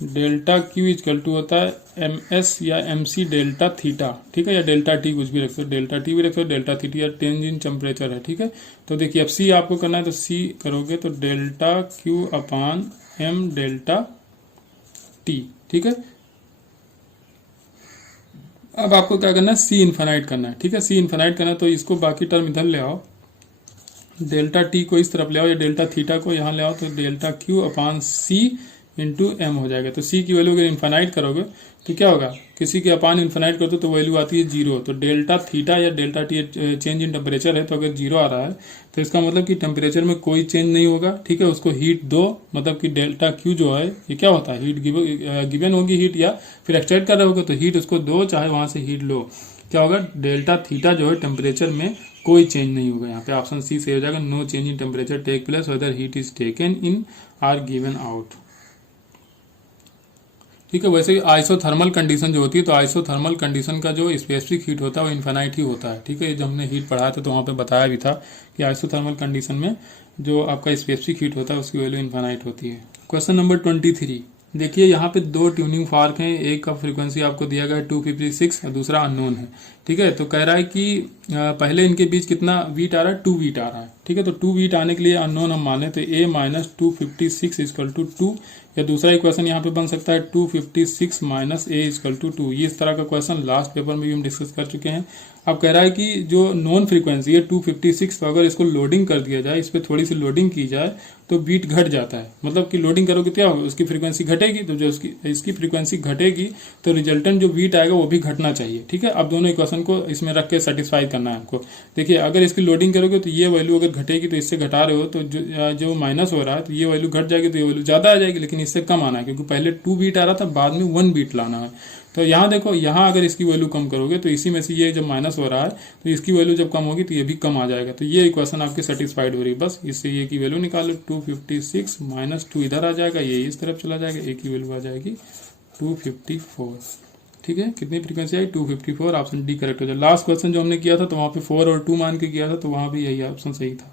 डेल्टा क्यू इक्वल टू होता है MS या MC डेल्टा थीटा, ठीक है, या डेल्टा टी कुछ भी रख सकते हो, डेल्टा टी भी रख सकते हो, डेल्टा थीटा या टेंजेंट टेम्परेचर है, ठीक है। तो देखिए अब C आपको करना है, तो C करोगे तो डेल्टा क्यू अपान M डेल्टा टी, ठीक है। अब आपको क्या करना है, C इन्फाइनाइट करना है, ठीक है। C इन्फाइनाइट करना है तो इसको बाकी टर्म इधर ले आओ, डेल्टा टी को इस तरफ ले आओ या डेल्टा थीटा को यहाँ ले आओ, तो डेल्टा क्यू अपान C इंटू एम हो जाएगा। तो C की वैल्यू अगर इन्फाइनाइट करोगे तो क्या होगा, किसी के अपान इन्फाइनाइट कर दो तो वैल्यू आती है 0। तो डेल्टा थीटा या delta T change in temperature है, तो अगर 0 आ रहा है तो इसका मतलब कि टेम्परेचर में कोई चेंज नहीं होगा, ठीक है। उसको हीट दो, मतलब कि डेल्टा क्यू जो है ये क्या होता है, हीट गिवन होगी हीट, या फिर एक्सट्रैक्ट कर रहे होगे तो हीट उसको दो, चाहे वहां से हीट लो, क्या होगा, डेल्टा थीटा जो है टेम्परेचर में कोई चेंज नहीं होगा। यहाँ पे ऑप्शन C सही हो जाएगा, no change in temperature take place whether heat is taken in or given out, ठीक है। वैसे आइसोथर्मल कंडीशन जो होती है, तो आइसोथर्मल कंडीशन का जो स्पेसिफिक हीट होता है वो इन्फाइनाइट ही होता है, ठीक है। जब हमने हीट पढ़ाया था तो वहाँ पे बताया भी था कि आइसोथर्मल कंडीशन में जो आपका स्पेसिफिक हीट होता है उसकी वैल्यू इन्फाइनाइट होती है। क्वेश्चन नंबर 23, देखिए यहाँ पे दो ट्यूनिंग फार्क हैं, एक का फ्रीक्वेंसी आपको दिया गया है 256 और दूसरा अननोन है, ठीक है। तो कह रहा है कि पहले इनके बीच कितना वीट आ रहा है, 2 वीट आ रहा है, ठीक है। तो 2 वीट आने के लिए अननोन हम माने तो A माइनस 256 इक्वल टू 2, या दूसरा इक्वेशन यहाँ पे बन सकता है 256 माइनस A इक्वल टू 2। ये इस तरह का क्वेश्चन लास्ट पेपर में भी हम डिस्कस कर चुके हैं। अब कह रहा है कि जो नॉन फ्रीक्वेंसी है 256, तो अगर इसको लोडिंग कर दिया जाए, इस पर थोड़ी सी लोडिंग की जाए तो बीट घट जाता है, मतलब कि लोडिंग करोगे क्या होगा, उसकी फ्रीक्वेंसी घटेगी, तो जो इसकी फ्रीक्वेंसी घटेगी तो रिजल्टेंट जो बीट आएगा वो भी घटना चाहिए, ठीक है। अब दोनों इक्वेशन को इसमें रख के सेटिस्फाई करना है आपको। देखिए अगर इसकी लोडिंग करोगे तो ये वैल्यू अगर घटेगी, तो इससे घटा रहे हो तो जो माइनस हो रहा है तो ये वैल्यू घट जाएगी, तो ये वैल्यू ज्यादा आ जाएगी, लेकिन इससे कम आना है, क्योंकि पहले 2 बीट आ रहा था, बाद में 1 बीट लाना है। तो यहाँ देखो, यहाँ अगर इसकी वैल्यू कम करोगे तो इसी में से ये जब माइनस हो रहा है तो इसकी वैल्यू जब कम होगी तो ये भी कम आ जाएगा। तो ये इक्वेशन आपकी सेटिस्फाइड हो रही है, बस इससे ये की वैल्यू निकालो, 256 माइनस 2 इधर आ जाएगा, ये इस तरफ चला जाएगा, ए की वैल्यू आ जाएगी 254, ठीक है। कितनी फ्रीक्वेंसी आई, 254, ऑप्शन डी करेक्ट हो जाए। लास्ट क्वेश्चन जो हमने किया था तो वहां पे 4 और 2 मान के किया था, तो वहां भी यही ऑप्शन सही था।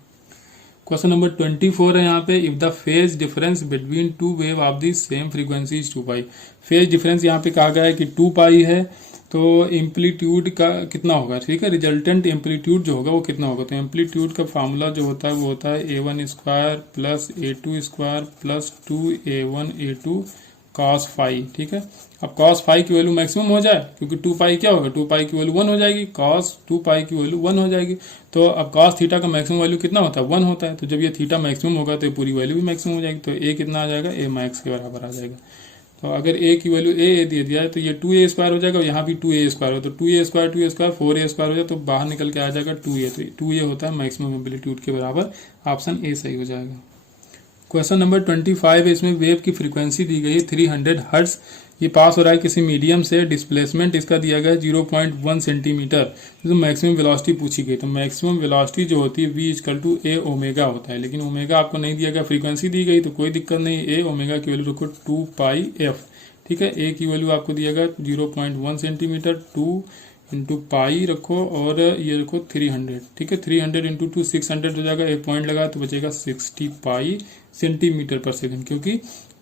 क्वेश्चन नंबर 24 है यहाँ पे, if the phase difference between 2 wave of the same frequency is 2 pi. Phase difference यहाँ पे कहा गया है कि 2 पाई है, तो एम्पलीट्यूड का कितना होगा, ठीक है। रिजल्टेंट एम्पलीट्यूड जो होगा वो कितना होगा, तो एम्पलीट्यूड का फॉर्मूला जो होता है वो होता है A1 square plus A2 square plus 2A1A2 cos phi, ठीक है। अब cos फाई की वैल्यू मैक्सिमम हो जाए, क्योंकि 2 पाई क्या होगा, 2 पाई की वैल्यू 1 हो जाएगी, cos 2 पाई की वैल्यू 1 हो जाएगी। तो अब cos थीटा का मैक्सिमम वैल्यू कितना होता है, 1 होता है। तो जब ये थीटा मैक्सिमम होगा तो ये पूरी वैल्यू भी मैक्सिमम हो जाएगी, तो A कितना आ जाएगा, A मैक्स के बराबर आ जाएगा। तो अगर A की वैल्यू A दे दिया है तो ये 2A स्क्वायर हो जाएगा, और यहाँ भी 2A स्क्वायर हो, तो 2A स्क्वायर 4A स्क्वायर हो जाए तो बाहर निकल के आ जाएगा 2A, तो 2A होता है मैक्सिमम एम्पलीट्यूड के बराबर, ऑप्शन A सही हो जाएगा। क्वेश्चन नंबर 25 है, इसमें वेव की फ्रीक्वेंसी दी गई है 300 हर्ट्ज, ये पास हो रहा है किसी मीडियम से, डिस्प्लेसमेंट इसका दिया गया है 0.1 सेंटीमीटर, तो मैक्सिमम वेलोसिटी पूछी गई। तो मैक्सिमम वेलोसिटी जो होती है V equal to A omega होता है, लेकिन ओमेगा आपको नहीं दिया गया, फ्रीक्वेंसी दी गई तो कोई दिक्कत नहीं, A ओमेगा की वैल्यू रखो 2 पाई f, ठीक है। A की वैल्यू आपको दिया गया 0.1 सेंटीमीटर, 2 इंटू पाई रखो और ये रखो 300, ठीक है। 300 इंटू 2 600 हो जाएगा, एक पॉइंट लगा तो बचेगा 60 पाई सेंटीमीटर पर सेकंड, क्योंकि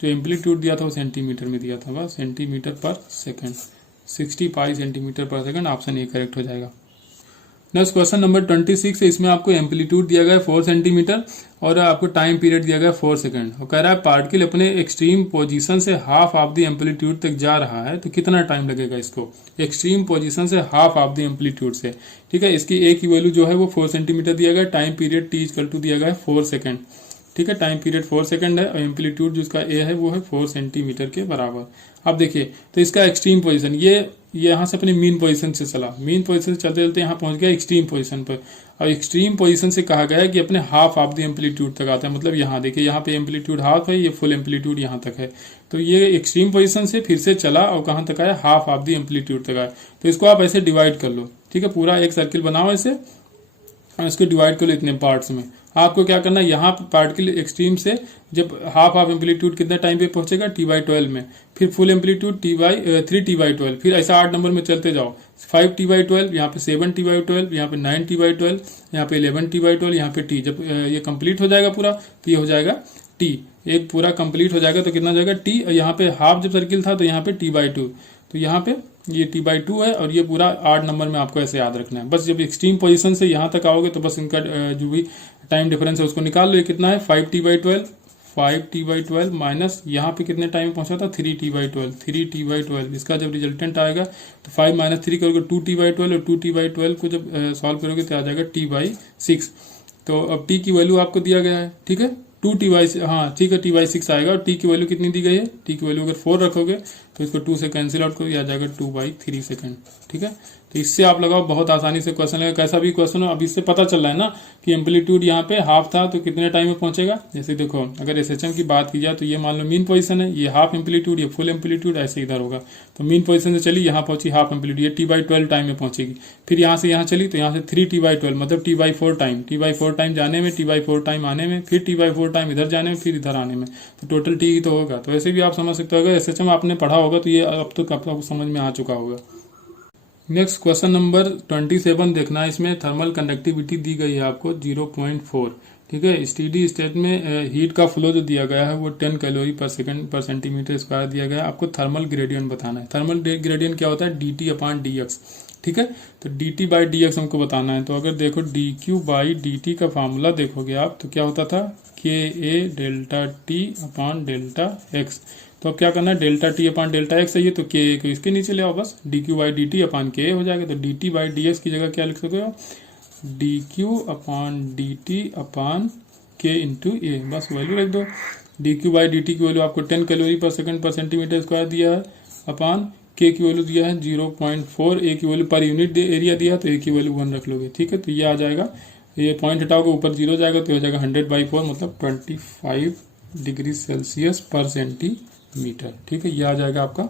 जो एम्पलीट्यूड दिया था वो सेंटीमीटर में दिया था, बस सेंटीमीटर पर सेकंड, 60 पाई सेंटीमीटर पर सेकंड, ऑप्शन ए करेक्ट हो जाएगा। नेक्स्ट क्वेश्चन नंबर 26 है, इसमें आपको एम्पलीट्यूड दिया गया है 4 सेंटीमीटर और आपको टाइम पीरियड दिया गया है 4 सेकंड, और कह रहा है पार्टिकल अपने एक्सट्रीम पोजीशन से हाफ ऑफ द एम्पलीट्यूड तक जा रहा है, तो कितना टाइम लगेगा इसको, एक्सट्रीम पोजीशन से हाफ ऑफ द एम्पलीट्यूड से, ठीक है। इसकी ए की वैल्यू जो है वो 4 सेंटीमीटर दिया गया है, time period T equal to दिया गया है 4 सेकंड, ठीक है। टाइम पीरियड 4 सेकंड है और एम्पलीट्यूड जिसका ए है वो है 4 सेंटीमीटर के बराबर। अब देखिए तो इसका एक्सट्रीम पोजीशन, ये ये यहाँ से अपनी मीन पोजीशन से चला, मीन पोजीशन से चलते चलते यहाँ पहुंच गया एक्सट्रीम पोजीशन पर। और एक्सट्रीम पोजीशन से कहा गया है कि अपने हाफ ऑफ द एम्पलीट्यूड तक आता है, मतलब यहाँ देखिए यहाँ पे एम्पलीट्यूड हाफ है, ये फुल एम्पलीट्यूड यहाँ तक है। तो ये एक्सट्रीम पोजीशन से फिर से चला और कहाँ तक आया, हाफ ऑफ द एम्पलीट्यूड तक आया। तो इसको आप ऐसे डिवाइड कर लो, ठीक है, पूरा एक सर्किल बनाओ ऐसे और इसको डिवाइड कर लो इतने पार्ट्स में। आपको क्या करना है, यहाँ पार्ट के लिए एक्सट्रीम से जब हाफ ऑफ एम्पलीट्यूड कितने टाइम पे पहुंचेगा, t/12 में, फिर फुल एम्पलीट्यूड 3t/12, फिर ऐसा 8 नंबर में चलते जाओ, 5t/12, यहाँ पे 7t/12, यहाँ पे 9t/12, यहाँ पे 11t/12, यहाँ पे t। जब ये कंप्लीट हो जाएगा पूरा तो ये हो जाएगा t, एक पूरा कंप्लीट हो जाएगा तो कितना हो जाएगा t। और यहाँ पे हाफ जब सर्किल था तो यहाँ पे t/2, तो यहाँ पे ये t/2 है। और ये पूरा 8 नंबर में आपको ऐसे याद रखना है। बस जब एक्सट्रीम पोजीशन से यहाँ तक आओगे तो बस इनका जो भी टाइम डिफरेंस है उसको निकाल लो। ये कितना है, 5t/12 माइनस यहाँ पे कितने टाइम में पहुंचा था, 3t/12। इसका जब रिजल्टेंट आएगा तो 5 माइनस 3 करोगे 2t/12, और 2t/12 को जब सॉल्व करोगे तो आ जाएगा t/6। तो अब t की वैल्यू आपको दिया गया है, ठीक है, 2t/, हाँ ठीक है, t/6 आएगा। और t की वैल्यू कितनी दी गई है, t की वैल्यू अगर 4 रखोगे तो इसको 2 से कैंसिल आउट करो, आ जाएगा 2/3 सेकंड, ठीक है। तो इससे आप लगाओ, बहुत आसानी से क्वेश्चन लगेगा, कैसा भी क्वेश्चन हो। अब इससे पता चल रहा है ना कि एम्पलीट्यूड यहाँ पे हाफ था तो कितने टाइम में पहुंचेगा। जैसे देखो अगर एसएचएम की बात की जाए तो ये मान लो मीन पोजीशन है, ये हाफ एम्पलीट्यूड, ये फुल एम्पलीट्यूड, ऐसे इधर होगा। तो मीन पोजीशन से चली, यहाँ पहुंची हाफ एम्पलीट्यूड, ये t/12 टाइम में पहुंचेगी। फिर यहाँ से यहाँ चली तो यहाँ से 3t/12 मतलब t/4 टाइम जाने में, t/4 टाइम आने में, फिर t/4 टाइम इधर जाने में, फिर इधर आने में, तो टोटल t ही तो होगा। तो ऐसे भी आप समझ सकते हो, अगर एसएचएम आपने पढ़ा होगा तो ये अब तो आपको समझ में आ चुका होगा। नेक्स्ट क्वेश्चन नंबर 27 देखना है। इसमें थर्मल कंडक्टिविटी दी गई है आपको 0.4, ठीक है। स्टेडी स्टेट में हीट का फ्लो जो दिया गया है वो 10 कैलोरी पर सेकंड पर सेंटीमीटर स्क्वायर दिया गया है। आपको थर्मल ग्रेडियंट बताना है। थर्मल ग्रेडियंट क्या होता है, dt/dx, ठीक है। तो dt/dx हमको बताना है। तो अगर देखो dq/dt का फार्मूला देखोगे आप तो क्या होता था, KA∆T/∆x। तो अब क्या करना है, ∆T/∆x है ये, तो K को इसके नीचे ले आओ, बस dq/dt/K हो जाएगा। तो dt/dx की जगह क्या लिख सकते हो, dq/dt/K इंटू ए, बस वैल्यू रख दो। dq/dt की वैल्यू आपको 10 कैलोरी पर सेकंड पर सेंटीमीटर स्क्वायर दिया है, अपॉन K की वैल्यू दिया है 0.4, A की वैल्यू पर यूनिट एरिया दिया तो A की वैल्यू 1 रख लोगे, ठीक है। तो ये आ जाएगा, ये पॉइंट हटाओगे ऊपर 0 जाएगा तो हो जाएगा 100/4 मतलब 25 डिग्री सेल्सियस पर सेंटीमीटर, ठीक है। ये आ जाएगा आपका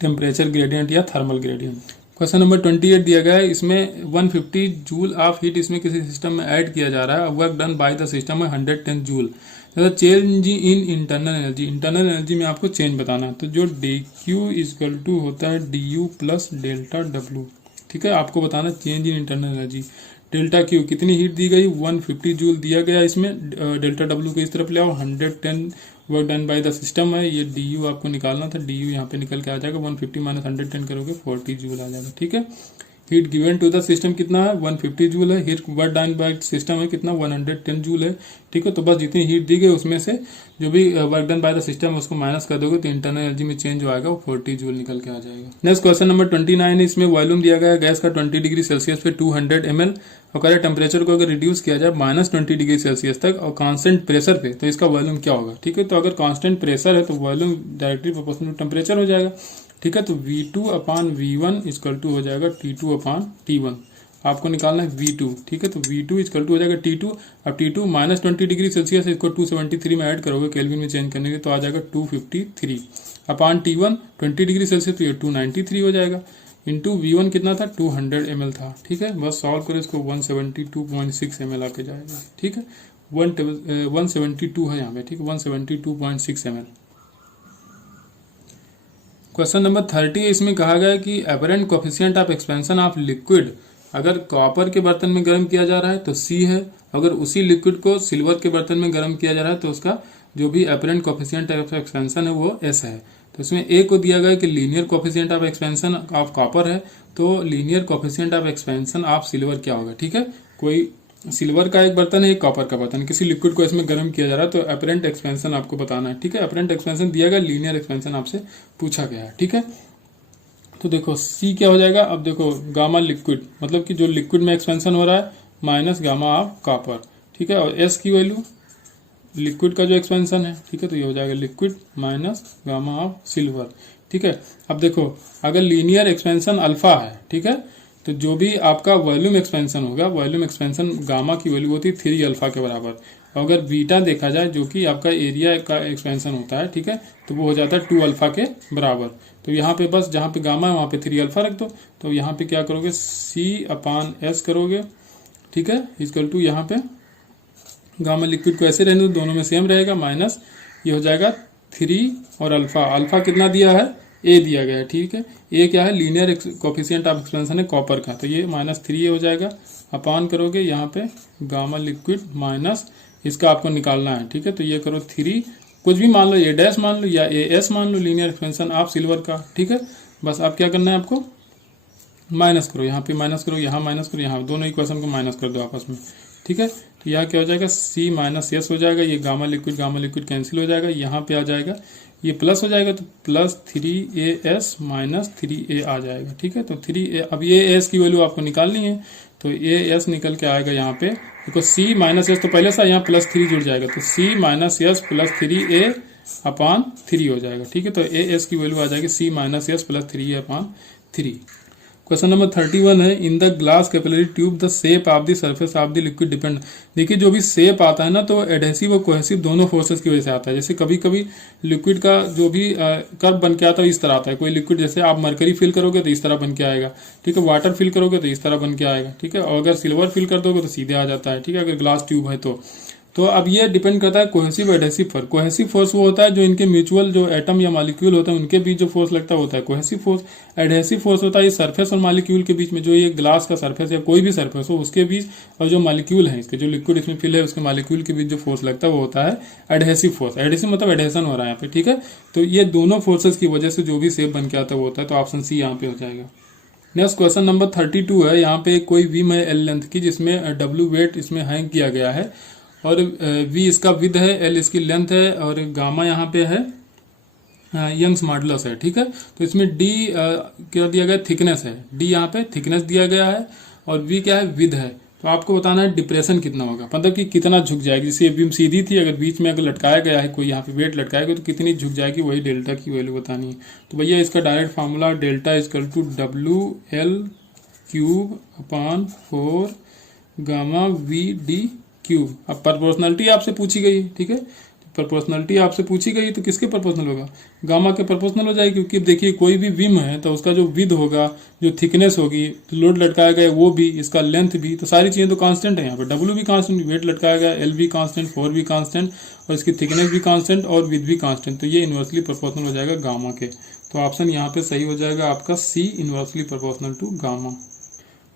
टेम्परेचर ग्रेडियंट या थर्मल ग्रेडियंट। क्वेश्चन नंबर 28 दिया गया है। इसमें 150 जूल ऑफ हीट इसमें किसी सिस्टम में ऐड किया जा रहा है। Work done by the system है 110 joule. Change in internal energy, internal energy में आपको चेंज बताना है। तो जो dq इक्वल टू होता है du प्लस डेल्टा w, ठीक है। आपको बताना change in internal energy. Delta Q कितनी हीट दी गई, 150 जूल दिया गया इसमें। डेल्टा डब्ल्यू को इस तरफ ले आओ, 110 work done by the system है। ये डी आपको निकालना था, डी यहाँ पे निकल के आ जाएगा, 150 माइनस 110 करोगे 40 जूल आ जाएगा, ठीक है। Heat given to the system कितना है, 150 जूल है। Heat work done by system है कितना, 110 जूल है, ठीक है। तो बस जितनी हीट दी गई उसमें से जो भी work done by the system उसको माइनस कर दोगे तो इंटरनल एनर्जी में चेंज हो आएगा, वो 40 जूल निकल के आ जाएगा। नेक्स्ट क्वेश्चन नंबर 29 है। इसमें वॉल्यूम दिया गया है गैस का 20 डिग्री सेल्सियस पे 200 ml, और कह टेम्परेचर को अगर रिड्यूस किया जाए -20 डिग्री सेल्सियस तक और कांस्टेंट प्रेशर पे तो इसका वॉल्यूम क्या होगा, ठीक है। तो अगर कांस्टेंट प्रेशर है तो volume directly proportional to temperature हो जाएगा, ठीक है। तो V2/V1 इक्वल टू हो जाएगा T2/T1। आपको निकालना है V2, ठीक है। तो V2 इक्वल टू हो जाएगा T2। अब T2 -20 डिग्री सेल्सियस इसको 273 में ऐड करोगे केल्विन में चेंज करने के तो आ जाएगा 253 T1 20 डिग्री सेल्सियस तो ये 293 हो जाएगा। इंटू V1 कितना था, 200 ml था, ठीक है। बस सॉल्व करो इसको, 172.6 ml आके जाएगा, ठीक है। 172 है यहाँ पे, ठीक है, 172.6 ml। क्वेश्चन नंबर 30 इसमें कहा गया है कि apparent coefficient of expansion of liquid अगर कॉपर के बर्तन में गर्म किया जा रहा है तो C है, अगर उसी लिक्विड को सिल्वर के बर्तन में गर्म किया जा रहा है तो उसका जो भी एपरेंट कोफिशिएंट ऑफ एक्सपेंशन है वो S है। तो इसमें A को दिया गया है कि linear coefficient of expansion of copper है, तो linear coefficient of expansion of silver क्या होगा, ठीक है। कोई सिल्वर का एक बर्तन है, एक कॉपर का बर्तन, किसी लिक्विड को इसमें गर्म किया जा रहा है तो एपरेंट एक्सपेंशन आपको बताना है, ठीक है। एपरेंट एक्सपेंशन दिया गया, लीनियर एक्सपेंशन आपसे पूछा गया है, ठीक है। तो देखो C क्या हो जाएगा, अब देखो गामा लिक्विड मतलब कि जो लिक्विड में एक्सपेंशन हो रहा है माइनस गामा ऑफ कॉपर, ठीक है। और S की वैल्यू लिक्विड का जो एक्सपेंशन है, ठीक है, तो ये हो जाएगा liquid minus gamma of silver ठीक है। अब देखो अगर लीनियर एक्सपेंशन अल्फा है, ठीक है, तो जो भी आपका वॉल्यूम एक्सपेंशन होगा, वॉल्यूम एक्सपेंशन गामा की वैल्यू होती है 3 अल्फा के बराबर। और अगर बीटा देखा जाए जो कि आपका एरिया का एक्सपेंशन होता है, ठीक है, तो वो हो जाता है 2 अल्फा के बराबर। तो यहाँ पे बस जहाँ पे गामा है वहाँ पे 3 अल्फा रख दो। तो यहाँ पे क्या करोगे, C/S करोगे, ठीक है, इक्वल टू यहाँ पे गामा लिक्विड को ऐसे रहने दो, दोनों में सेम रहेगा, माइनस ये हो जाएगा 3 और अल्फा। अल्फा कितना दिया है, ए दिया गया है, ठीक है। ए क्या है, लीनियर कोफिशिएंट ऑफ एक्सपेंशन है कॉपर का, तो ये -3 हो जाएगा। अपान करोगे यहाँ पे गामा लिक्विड माइनस इसका आपको निकालना है, ठीक है। तो ये करो 3, कुछ भी मान लो, ए डैश मान लो या ए एस मान लो, लीनियर एक्सपेंशन ऑफ सिल्वर का, ठीक है। बस आप क्या करना है, आपको माइनस करो, यहाँ पे माइनस करो, यहाँ माइनस करो, यहाँ दोनों इक्वेशन को माइनस कर दो आपस में, ठीक है। तो यहाँ क्या हो जाएगा, C-S हो जाएगा, ये गामा लिक्विड कैंसिल हो जाएगा, यहाँ पे आ जाएगा ये प्लस हो जाएगा, तो प्लस 3AS माइनस 3A आ जाएगा, ठीक है। तो 3A, अब ये एस की वैल्यू आपको निकालनी है, तो AS निकल के आएगा यहाँ पे, देखो C-S तो पहले से यहाँ +3 जुड़ जाएगा, तो C-S प्लस 3A अपान 3 हो जाएगा, ठीक है। तो AS की वैल्यू आ जाएगी C-S प्लस 3A अपान 3। क्वेश्चन नंबर 31 है, in the glass capillary tube the shape of the surface of the liquid depend. देखिए जो भी शेप आता है ना, तो एडहेसिव और कोहेसिव दोनों फोर्सेस की वजह से आता है। जैसे कभी कभी लिक्विड का जो भी कर्व बन के आता है इस तरह आता है, कोई लिक्विड जैसे आप मरकरी फिल करोगे तो इस तरह बन के आएगा, ठीक है, वाटर फिल करोगे तो इस तरह बन के आएगा, ठीक है, और अगर सिल्वर फिल कर दोगे तो सीधे आ जाता है, ठीक है, अगर ग्लास ट्यूब है तो अब ये डिपेंड करता है कोहेसिव एडहेसिव पर। कोहेसिव फोर्स वो होता है जो इनके म्यूचुअल जो एटम या मॉलिक्यूल होता है उनके बीच जो फोर्स लगता है होता है कोहेसिव फोर्स। एडहेसिव फोर्स होता है ये सरफेस और मॉलिक्यूल के बीच में, जो ये ग्लास का सरफेस या कोई भी सरफेस हो उसके बीच, और जो मॉलिक्यूल है इसके, जो लिक्विड इसमें फिल है उसके मॉलिक्यूल के बीच जो फोर्स लगता है वो होता है एडहेसिव फोर्स। एडहेसिव मतलब एडहेशन हो रहा है यहाँ पे, ठीक है। तो ये दोनों फोर्सेस की वजह से जो भी शेप बन के आता है वो होता है, तो ऑप्शन सी यहाँ पे हो जाएगा। नेक्स्ट क्वेश्चन नंबर 32 है, यहाँ पे कोई बीम है एल लेंथ की, जिसमें डब्ल्यू वेट इसमें हैंग किया गया है, और वी इसका विद है, एल इसकी लेंथ है, और गामा यहाँ पे है यंग्स मॉडुलस है, ठीक है। तो इसमें डी क्या दिया गया, थिकनेस है, डी यहाँ पे थिकनेस दिया गया है, और वी क्या है, विद है। तो आपको बताना है डिप्रेशन कितना होगा, मतलब कि कितना झुक जाएगी। जैसे ये बीम सीधी थी, अगर बीच में अगर लटकाया गया है कोई यहाँ पे वेट लटकाया गया तो कितनी झुक जाएगी, वही डेल्टा की वैल्यू बतानी है। तो भैया इसका direct formula delta equal to WL³ / 4 gamma VD cube. अब प्रोपोर्शनलिटी आपसे पूछी गई, ठीक है, प्रोपोर्शनलिटी आपसे पूछी गई तो किसके प्रोपोर्शनल होगा, गामा के प्रोपोर्शनल हो जाएगी, क्योंकि देखिए कोई भी बीम है तो उसका जो विद होगा, जो थिकनेस होगी, तो लोड लटकाया गया वो भी, इसका लेंथ भी, तो सारी चीजें तो कांस्टेंट है। यहाँ पे डब्ल्यू भी कांस्टेंट, वेट लटकाया गया, एल भी कांस्टेंट, 4 भी कांस्टेंट, और इसकी थिकनेस भी कांस्टेंट और विद भी कांस्टेंट, तो ये इन्वर्सली प्रोपोर्शनल हो जाएगा गामा के। तो ऑप्शन यहाँ पे सही हो जाएगा आपका C, inversely proportional to gamma.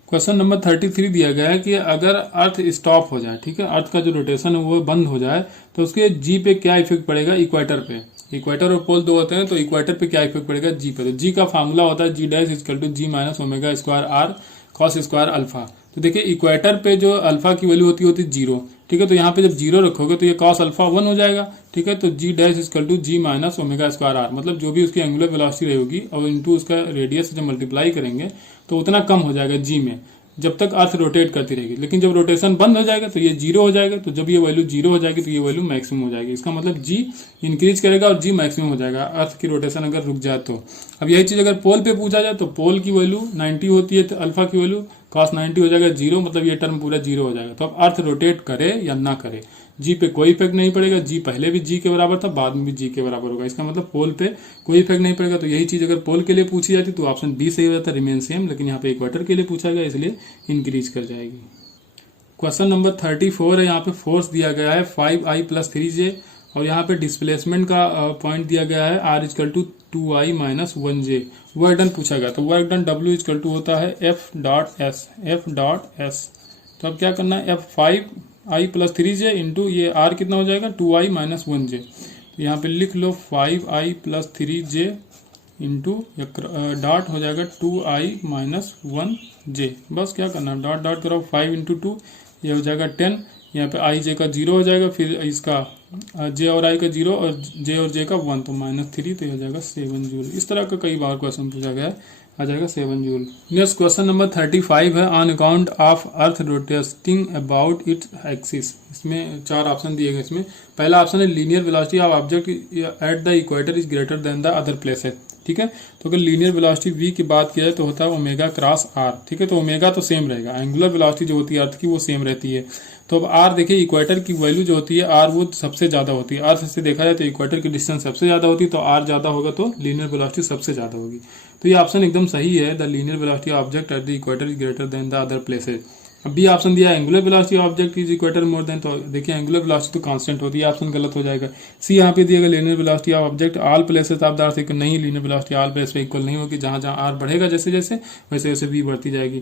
Question number 33 दिया गया है कि अगर अर्थ स्टॉप हो जाए, ठीक है, अर्थ का जो रोटेशन है वो बंद हो जाए, तो उसके जी पे क्या इफेक्ट पड़ेगा, इक्वेटर पे। इक्वेटर और पोल दो होते हैं, तो इक्वेटर पे क्या इफेक्ट पड़ेगा, जी पे। तो जी का फार्मूला होता है G' = G - ω² R cos² alpha. तो देखिए इक्वेटर पे जो अल्फा की वैल्यू होती है 0, ठीक है। तो यहाँ पे जब 0 रखोगे तो ये cos अल्फा 1 हो जाएगा, ठीक है। तो G' = G - ω² R, मतलब जो भी उसकी एंगुलर वेलोसिटी रहेगी और इनटू उसका रेडियस से जब मल्टीप्लाई करेंगे तो उतना कम हो जाएगा जी में, जब तक अर्थ रोटेट करती रहेगी। लेकिन जब रोटेशन बंद हो जाएगा तो ये 0 हो जाएगा, तो जब ये वैल्यू 0 हो जाएगी तो ये वैल्यू मैक्सिमम हो जाएगी। इसका मतलब जी इंक्रीज करेगा और जी मैक्सिमम हो जाएगा अर्थ की रोटेशन अगर रुक जाए तो। अब यही चीज अगर पोल पे पूछा जाए तो पोल की वैल्यू 90 होती है, तो अल्फा की वैल्यू cos 90 हो जाएगा 0, मतलब ये टर्म पूरा 0 हो जाएगा। तो अब अर्थ रोटेट करे या ना करे, जी पे कोई इफेक्ट नहीं पड़ेगा। जी पहले भी जी के बराबर था, बाद में भी जी के बराबर होगा, इसका मतलब पोल पे कोई इफेक्ट नहीं पड़ेगा। तो यही चीज अगर पोल के लिए पूछी जाती तो ऑप्शन बी सही हो जाता, रिमेन सेम। लेकिन यहाँ पे इक्वेटर के लिए पूछा गया इसलिए इंक्रीज कर जाएगी। क्वेश्चन नंबर 34 है, यहाँ पे फोर्स दिया गया है 5I + 3J, और यहाँ पे डिस्प्लेसमेंट का पॉइंट दिया गया है R = 2I - 1J। Work done पूछा गया, तो वर्क डन W = होता है F.S। तो अब क्या करना है, F5I + 3J इंटू ये R कितना हो जाएगा 2I - 1J। तो यहाँ पे लिख लो 5I + 3J इंटू डॉट हो जाएगा 2I - 1J। बस क्या करना है, डॉट डॉट करो, 5 × 2 ये हो जाएगा 10, यहाँ पे I J का 0 हो जाएगा, फिर इसका जे और आई का 0 और जे और जे का 1, तो -3, तो ये हो जाएगा 7 जूल। इस तरह का कई बार क्वेश्चन पूछा गया है, आ जाएगा 7 जूल। नेक्स्ट क्वेश्चन नंबर 35 है, on account of earth rotating about its axis. इसमें 4 ऑप्शन दिए गए। इसमें पहला ऑप्शन है linear velocity of object at the equator is greater than the other places. ठीक है, तो अगर लीनियर वेलोसिटी v की बात किया जाए तो होता है ओमेगा क्रॉस r। ठीक है, तो ओमेगा तो सेम रहेगा, एंगुलर वेलोसिटी जो होती है अर्थ की वो सेम रहती है। तो अब r देखिए, इक्वेटर की वैल्यू जो होती है r वो सबसे ज्यादा होती है। अर्थ से देखा जाए तो इक्वेटर की डिस्टेंस सबसे ज्यादा होती है, तो r ज्यादा होगा तो लीनियर वेलोसिटी सबसे ज्यादा होगी। तो ये ऑप्शन एकदम सही है, the linear velocity object at the equator is greater than the other places. अब बी ऑप्शन दिया angular velocity object is equator more than, तो देखिए एंगुलर वेलोसिटी तो कांस्टेंट होती है, ऑप्शन गलत हो जाएगा। सी यहाँ पे दिएगा linear velocity of object all places of the earth equal, नहीं, लीनियर वेलोसिटी ऑल प्लेस पे इक्वल नहीं होगी, जहां जहां आर बढ़ेगा जैसे जैसे वैसे वैसे वी बढ़ती जाएगी।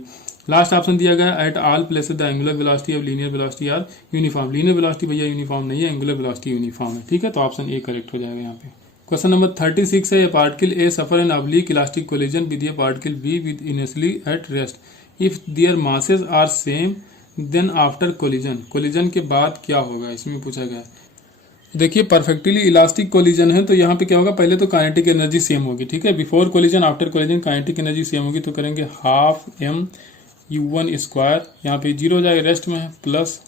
लास्ट ऑप्शन दिया गया at all places the angular velocity of linear velocity are uniform. Linear velocity भैया यूनिफॉर्म नहीं है, एंगुलर वेलोसिटी यूनिफॉर्म है। ठीक है, तो ऑप्शन ए करेक्ट हो जाएगा यहाँ पे। क्वेश्चन नंबर 36 है, a particle A suffer an oblique elastic collision with a particle B with initially at rest if their masses are same then after collision. Collision के बाद क्या होगा, इसमें पूछा गया है। देखिए परफेक्टली इलास्टिक कोलिजन है, तो यहाँ पे क्या होगा, पहले तो काइनेटिक एनर्जी सेम होगी। ठीक है, before collision after collision kinetic energy same होगी, तो करेंगे हाफ m u1 स्क्वायर, यहाँ पे 0 हो जाएगा, रेस्ट में है, plus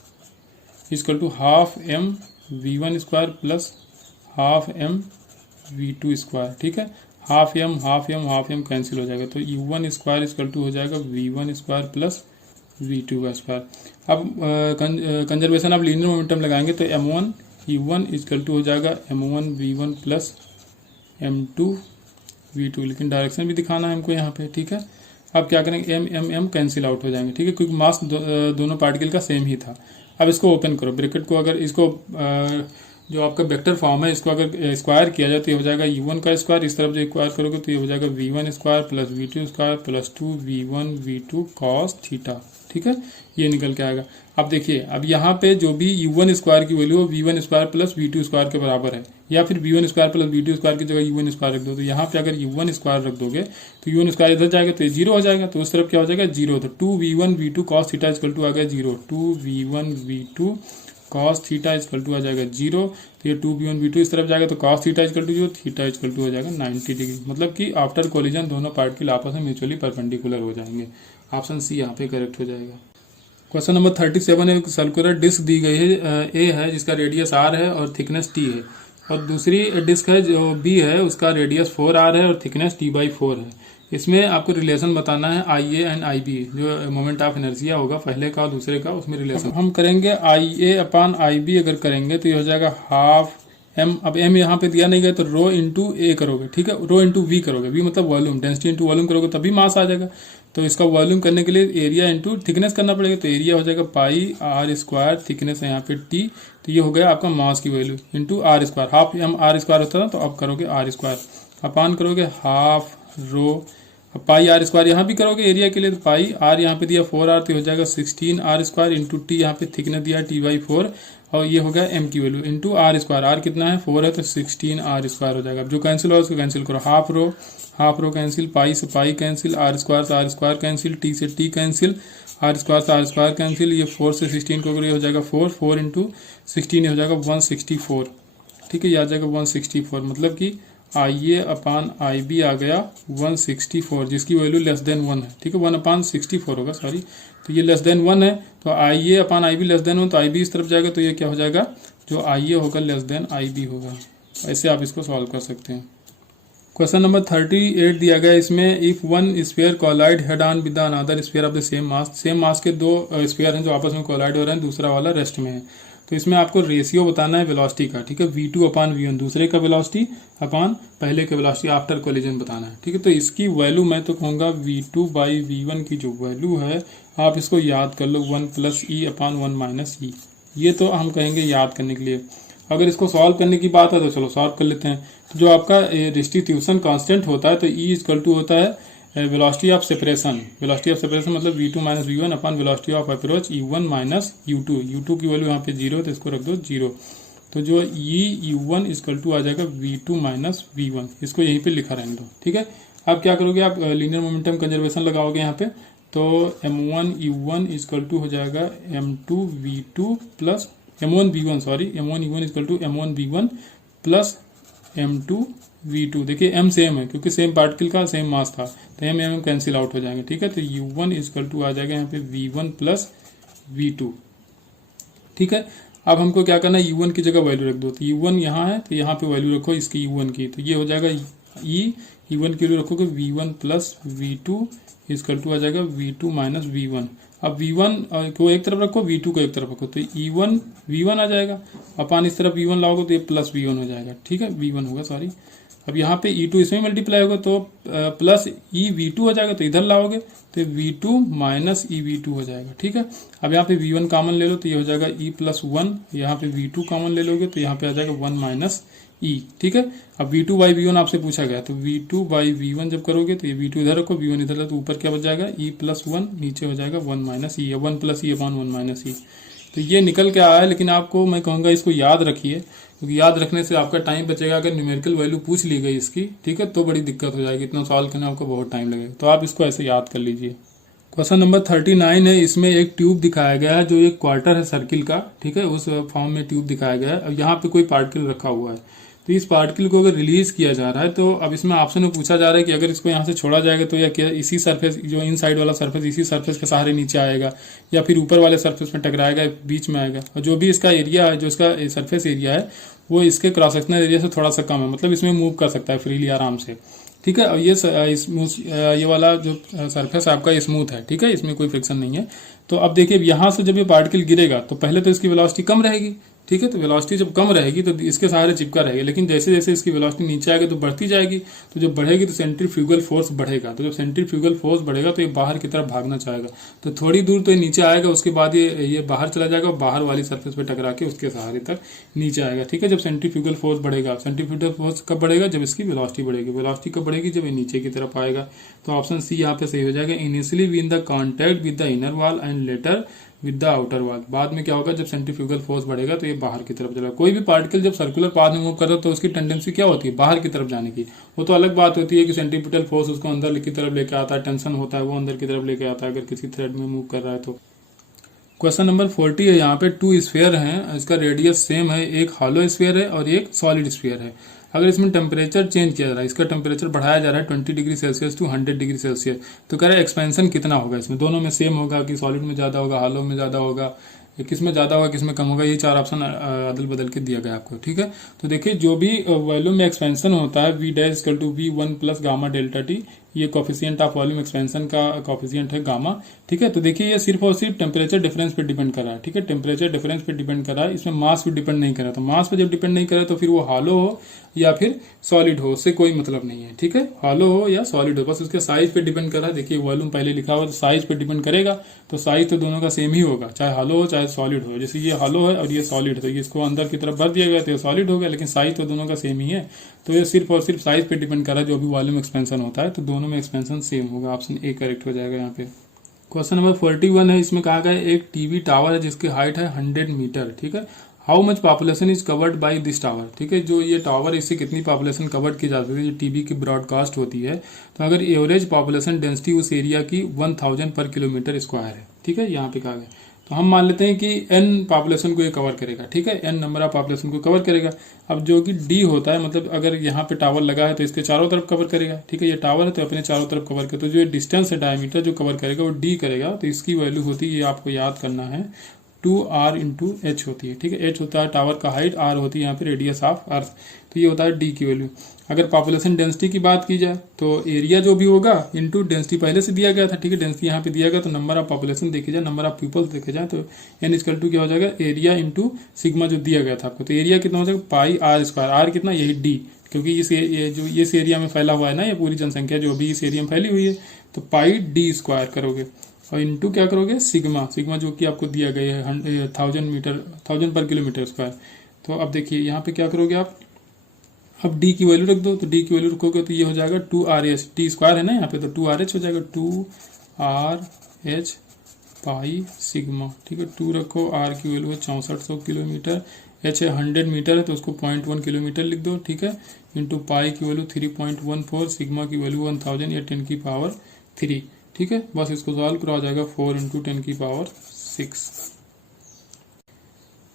equal to half m v1 square plus half m v2 square. ठीक है, हाफ m कैंसिल हो जाएगा, तो u1 स्क्वायर इक्वल टू हो जाएगा v1 स्क्वायर प्लस v2 का स्क्वायर। अब कंजर्वेशन ऑफ लीनियर मोमेंटम लगाएंगे, तो m1 u1 इक्वल टू हो जाएगा m1 v1 plus m2 v2, लेकिन डायरेक्शन भी दिखाना है हमको यहाँ पे। ठीक है, अब क्या करेंगे, m कैंसिल आउट हो जाएंगे। ठीक है, क्योंकि मास दोनों पार्टिकल का सेम ही था। अब इसको ओपन करो, ब्रैकेट को अगर इसको जो आपका वेक्टर फॉर्म है इसको अगर स्क्वायर किया जाए तो ये हो जाएगा u1 का स्क्वायर, इस तरफ जो स्क्वायर करोगे तो ये हो जाएगा v1 square plus v2 square plus 2v1 v2 cos theta. ठीक है, ये निकल के आएगा। अब देखिए, अब यहाँ पे जो भी u1 स्क्वायर की वैल्यू हो v1 square plus v2 square के बराबर है, या फिर v1 square plus v2 square की जगह u1 स्क्वायर रख दो, तो यहाँ पे अगर u1 स्क्वायर रख दोगे तो u1 स्क्वायर इधर जाएगा तो ये 0 हो जाएगा, तो उस तरफ क्या हो जाएगा 0, तो 2v1 v2 cos theta equal to आ गया 0, 2v1 v2 cos theta equal to आ जाएगा 0, तो ये 2v1 v2 इस तरफ जाएगा तो cos theta equal to 0, theta equal to हो जाएगा 90 डिग्री। मतलब कि आफ्टर कोलिजन दोनों पार्टिकल आपस में म्यूचुअली परपेंडिकुलर हो जाएंगे। ऑप्शन सी यहाँ पे करेक्ट हो जाएगा। क्वेश्चन नंबर 37 है, सर्कुलर डिस्क दी गई है, ए है जिसका रेडियस r है और थिकनेस t है, और दूसरी डिस्क है जो b है उसका रेडियस 4r है और थिकनेस t/4 है। इसमें आपको रिलेशन बताना है IA एंड IB, जो मोमेंट ऑफ इनर्शिया होगा पहले का और दूसरे का, उसमें रिलेशन हम करेंगे। IA/IB अगर करेंगे तो ये हो जाएगा हाफ m, अब m यहाँ पे दिया नहीं गया तो रो इंटू ए करोगे। ठीक है, रो इंटू वी करोगे, वी मतलब वॉल्यूम, डेंसिटी इंटू वॉल्यूम करोगे तभी मास आ जाएगा। तो इसका वॉल्यूम करने के लिए एरिया इंटू थिकनेस करना पड़ेगा, तो एरिया हो जाएगा पाई r स्क्वायर, थिकनेस है यहाँ पे t, तो ये हो गया आपका मास की value into r square. Half m r square होता था तो अब करोगे r स्क्वायर, अपान करोगे हाफ रो पाई r स्क्वायर, यहाँ भी करोगे एरिया के लिए तो पाई r यहाँ पे दिया 4r तो हो जाएगा 16r स्क्वायर इंटू t, यहाँ पे थिकनेस दिया t/4, और ये हो गया m की value into r square, r कितना है 4 है तो 16r स्क्वायर हो जाएगा। अब जो कैंसिल होगा उसको कैंसिल करो, हाफ रो कैंसिल, पाई से पाई कैंसिल, r स्क्वायर से r स्क्वायर कैंसिल, t से t कैंसिल, r स्क्वायर से r स्क्वायर कैंसिल, ये 4 से 16 को अगर ये हो जाएगा 4 इंटू 16 हो जाएगा 164। ठीक है, ये आ जाएगा 164, मतलब कि IA/IB आ गया 164, जिसकी वैल्यू लेस देन 1 है। ठीक है, 1/64 होगा, सॉरी, तो ये लेस देन 1 है, तो IA/IB लेस देन 1, तो IB इस तरफ जाएगा तो ये क्या हो जाएगा, जो IA होगा लेस देन IB होगा। ऐसे आप इसको सॉल्व कर सकते हैं। क्वेश्चन नंबर 38 दिया गया, इसमें if one sphere collide head on with another sphere of the same mass के दो स्फीयर हैं जो आपस में कोलाइड हो रहे हैं, दूसरा वाला रेस्ट में है, तो इसमें आपको रेशियो बताना है वेलोसिटी का। ठीक है, v2/v1 दूसरे का वेलोसिटी अपॉन पहले का वेलोसिटी आफ्टर कोलिजन बताना है। ठीक है, तो इसकी वैल्यू मैं तो कहूँगा v2/v1 की जो वैल्यू है आप इसको याद कर लो, 1 + e/1 - e, ये तो हम कहेंगे याद करने के लिए। अगर इसको सॉल्व करने की बात है तो चलो सॉल्व कर लेते हैं। तो जो आपका डिस्ट्रीब्यूशन कांस्टेंट होता है तो E = होता है velocity of separation. Velocity of separation मतलब v2 - v1 upon velocity of approach u1 - u2। u2 की वैल्यू यहाँ पे 0 तो इसको रख दो 0। तो जो u1 = आ जाएगा v2 - v1, इसको यहीं पे लिखा रहने दो। ठीक है, अब क्या करोगे आप लीनियर मोमेंटम कंजर्वेशन लगाओगे यहाँ पे, तो m1 u1 = हो जाएगा m2 v2 plus m1v1 sorry m1v1 equal to m1v1 plus m2v2। देखिए m सेम है क्योंकि सेम पार्टिकल का सेम मास था, तो m कैंसिल आउट हो जाएंगे, ठीक है। तो u1 इक्वल टू आ जाएगा यहाँ पे v1 प्लस v2, ठीक है। अब हमको क्या करना है, u1 की जगह वैल्यू रख दो, तो u1 यहाँ है तो यहाँ पे वैल्यू रखो इसकी u1 की, तो ये हो जाएगा u1 की वैल्यू रखोगे v1 plus v2 equal to आ जाएगा v2 माइनस v1। अब v1 को एक तरफ रखो, v2 को एक तरफ रखो, तो e1 v1 आ जाएगा, अपन इस तरफ v1 लाओगे तो ये प्लस v1 हो जाएगा, ठीक है, v1 होगा सॉरी। अब यहाँ पे e2 इसमें मल्टीप्लाई होगा तो प्लस ev2 हो जाएगा, तो इधर लाओगे तो v2 माइनस ev2 हो जाएगा, ठीक है। अब यहाँ पे v1 कॉमन ले लो तो ये हो जाएगा e प्लस 1, यहाँ पे v2 कॉमन ले लोगे तो यहाँ पे आ जाएगा 1 माइनस e, ठीक है। अब v2 बाई v1 आपसे पूछा गया, तो v2 बाई v1 जब करोगे तो ये v2 इधर रखो, v1 इधर लो, तो ऊपर क्या बच जाएगा e प्लस 1, नीचे हो जाएगा 1 minus e, 1 plus e upon 1 minus e। तो ये निकल के आया है, लेकिन आपको मैं कहूँगा इसको याद रखिए, क्योंकि याद रखने से आपका टाइम बचेगा। अगर न्यूमेरिकल वैल्यू पूछ ली गई इसकी, ठीक है, तो बड़ी दिक्कत हो जाएगी, इतना सॉल्व करने आपको बहुत टाइम लगेगा, तो आप इसको ऐसे याद कर लीजिए। क्वेश्चन नंबर 39 है, इसमें एक ट्यूब दिखाया गया है जो एक क्वार्टर है सर्किल का, ठीक है, उस फॉर्म में ट्यूब दिखाया गया है। अब यहाँ पे कोई पार्टिकल रखा हुआ है, तो इस पार्टिकल को अगर रिलीज किया जा रहा है, तो अब इसमें ऑप्शन में पूछा जा रहा है कि अगर इसको यहाँ से छोड़ा जाएगा तो या क्या इसी सरफेस, जो इन साइड वाला सरफेस इसी सरफेस के सहारे नीचे आएगा, या फिर ऊपर वाले सरफेस में टकराएगा, बीच में आएगा। और जो भी इसका एरिया है, जो इसका सरफेस एरिया है, वो इसके क्रॉस सेक्शनल एरिया से थोड़ा सा कम है, मतलब इसमें मूव कर सकता है फ्रीली आराम से, ठीक है। और ये वाला जो सरफेस आपका स्मूथ है, ठीक है, इसमें कोई फ्रिक्शन नहीं है। तो अब देखिए यहाँ से जब ये पार्टिकल गिरेगा तो पहले तो इसकी वेलोसिटी कम रहेगी, ठीक है, तो वेलोसिटी जब कम रहेगी तो इसके सहारे चिपका रहेगा, लेकिन जैसे जैसे इसकी वेलोसिटी नीचे आएगी तो बढ़ती जाएगी, तो जब बढ़ेगी तो सेंट्रीफ्यूगल फोर्स बढ़ेगा, तो जब सेंट्रीफ्यूगल फोर्स बढ़ेगा तो ये बाहर की तरफ भागना चाहेगा, तो थोड़ी दूर तो ये नीचे आएगा, उसके बाद ये बाहर चला जाएगा, बाहर वाली सरफेस पे टकरा के उसके सहारे तक नीचे आएगा, ठीक है। जब सेंट्रीफ्यूगल फोर्स बढ़ेगा, सेंट्रीफ्यूगल फोर्स कब बढ़ेगा, जब इसकी वेलोसिटी बढ़ेगी, वेलोसिटी कब बढ़ेगी, जब ये नीचे की तरफ आएगा। तो ऑप्शन सी यहाँ पे सही हो जाएगा, initially with the contact with the inner wall and later with the outer wall. बाद में क्या होगा, जब सेंट्रीफ्यूगल फोर्स बढ़ेगा तो ये बाहर की तरफ चलेगा। कोई भी पार्टिकल जब सर्कुलर पाथ में मूव कर रहा है तो उसकी टेंडेंसी क्या होती है, बाहर की तरफ जाने की। वो तो अलग बात होती है कि सेंट्रीपिटल फोर्स उसको अंदर की तरफ लेके आता है, टेंशन होता है वो अंदर की तरफ लेके आता है अगर किसी थ्रेड में मूव कर रहा है तो। क्वेश्चन नंबर 40 है, यहाँ पे 2 स्फीयर हैं, इसका रेडियस सेम है, एक हॉलो स्फीयर है और एक सॉलिड स्फीयर है। अगर इसमें टेम्परेचर चेंज किया जा रहा है, इसका टेम्परेचर बढ़ाया जा रहा है 20 degree Celsius to 100 degree Celsius, तो कह रहा है एक्सपेंशन कितना होगा इसमें, दोनों में सेम होगा कि सॉलिड में ज्यादा होगा, हॉलो में ज्यादा होगा, किस में ज्यादा होगा, किस में कम होगा, ये 4 ऑप्शन अदल बदल के दिया गया आपको, ठीक है। तो देखिए जो भी वॉल्यूम में एक्सपेंशन होता है v dash equal to v1 plus gamma delta T, ये कोफिशिएंट ऑफ वॉल्यूम एक्सपेंशन का कोफिशिएंट है गामा, ठीक है। तो देखिए ये सिर्फ और सिर्फ टेम्परेचर डिफरेंस पे डिपेंड कर रहा है, ठीक है, टेम्परेचर डिफरेंस पे डिपेंड कर रहा है, इसमें मास पे डिपेंड नहीं कर रहा। तो मास पे जब डिपेंड नहीं करे तो फिर वो हॉलो हो या फिर सॉलिड हो, उससे कोई मतलब नहीं है, ठीक है, हॉलो हो या सॉलिड हो, बस उसके साइज पे डिपेंड कर रहा है। देखिए वॉल्यूम पहले लिखा हुआ, तो साइज पे डिपेंड करेगा, तो साइज तो दोनों का सेम ही होगा, चाहे हॉलो हो चाहे सॉलिड हो। जैसे ये हॉलो है और ये सॉलिड, तो इसको अंदर की तरफ भर दिया गया तो ये सॉलिड हो गया, लेकिन साइज तो दोनों का सेम ही है। तो ये सिर्फ और सिर्फ साइज पे डिपेंड कर रहा है, जो भी वॉल्यूम एक्सपेंशन होता है, तो दोनों में एक्सपेंशन सेम होगा। ऑप्शन ए करेक्ट हो जाएगा यहाँ पे। क्वेश्चन नंबर 41 है, इसमें कहा गया एक टीवी टावर है जिसकी हाइट है 100 मीटर, ठीक है। How much population is covered by this tower, ठीक है, जो ये टावर इससे कितनी पॉपुलेशन कवर्ड की जाती है, जो टीवी की ब्रॉडकास्ट होती है। तो अगर एवरेज पॉपुलेशन डेंसिटी उस एरिया की 1000 पर किलोमीटर स्क्वायर है, ठीक है, यहाँ पे कहा गया। तो हम मान लेते हैं कि n पॉपुलेशन को ये कवर करेगा, ठीक है, n नंबर ऑफ पॉपुलेशन को कवर करेगा। अब जो कि d होता है, मतलब अगर यहाँ पे टावर लगा है तो इसके चारों तरफ कवर करेगा, ठीक है, ये टावर है तो अपने चारों तरफ कवर करेगा, तो जो डिस्टेंस है डायमीटर जो कवर करेगा वो d करेगा। तो इसकी वैल्यू होती है, ये आपको याद करना है, 2r इंटू एच होती है, ठीक है, एच होता है टावर का हाइट, r होती है यहाँ पे रेडियस ऑफ अर्थ, तो ये होता है d की वैल्यू। अगर पॉपुलेशन डेंसिटी की बात की जाए तो एरिया जो भी होगा इंटू डेंसिटी पहले से दिया गया था, ठीक है, डेंसिटी यहाँ पे दिया गया, तो नंबर ऑफ पॉपुलेशन देखे जाए, नंबर ऑफ पीपल्स देखे जाए, तो n इक्वल टू क्या हो जाएगा, एरिया इंटू सिग्मा जो दिया गया था आपको। तो एरिया कितना हो जाएगा, पाई आर स्क्वायर, आर कितना, यही d, क्योंकि इस एरिया में फैला हुआ है ना, ये पूरी जनसंख्या जो भी इस एरिया में फैली हुई है, तो पाई d स्क्वायर करोगे और इंटू क्या करोगे, सिग्मा, सिग्मा जो कि आपको दिया गया है 1000 पर किलोमीटर स्क्वायर। तो अब देखिए यहाँ पे क्या करोगे आप, अब d की वैल्यू रख दो, तो d की वैल्यू रखोगे तो ये हो जाएगा 2rh, d स्क्वायर है ना यहाँ पे, तो 2rh हो जाएगा, 2rh पाई सिग्मा, ठीक है, 2 रखो, r की वैल्यू है 6400 किलोमीटर, h है 100 मीटर है तो उसको 0.1 किलोमीटर लिख दो, ठीक है, इंटू पाई की वैल्यू 3.14, सिग्मा की वैल्यू 1000 या 10 की पावर 3, ठीक है। बस इसको सॉल्व करा जाएगा 4 इंटू 10 की पावर 6।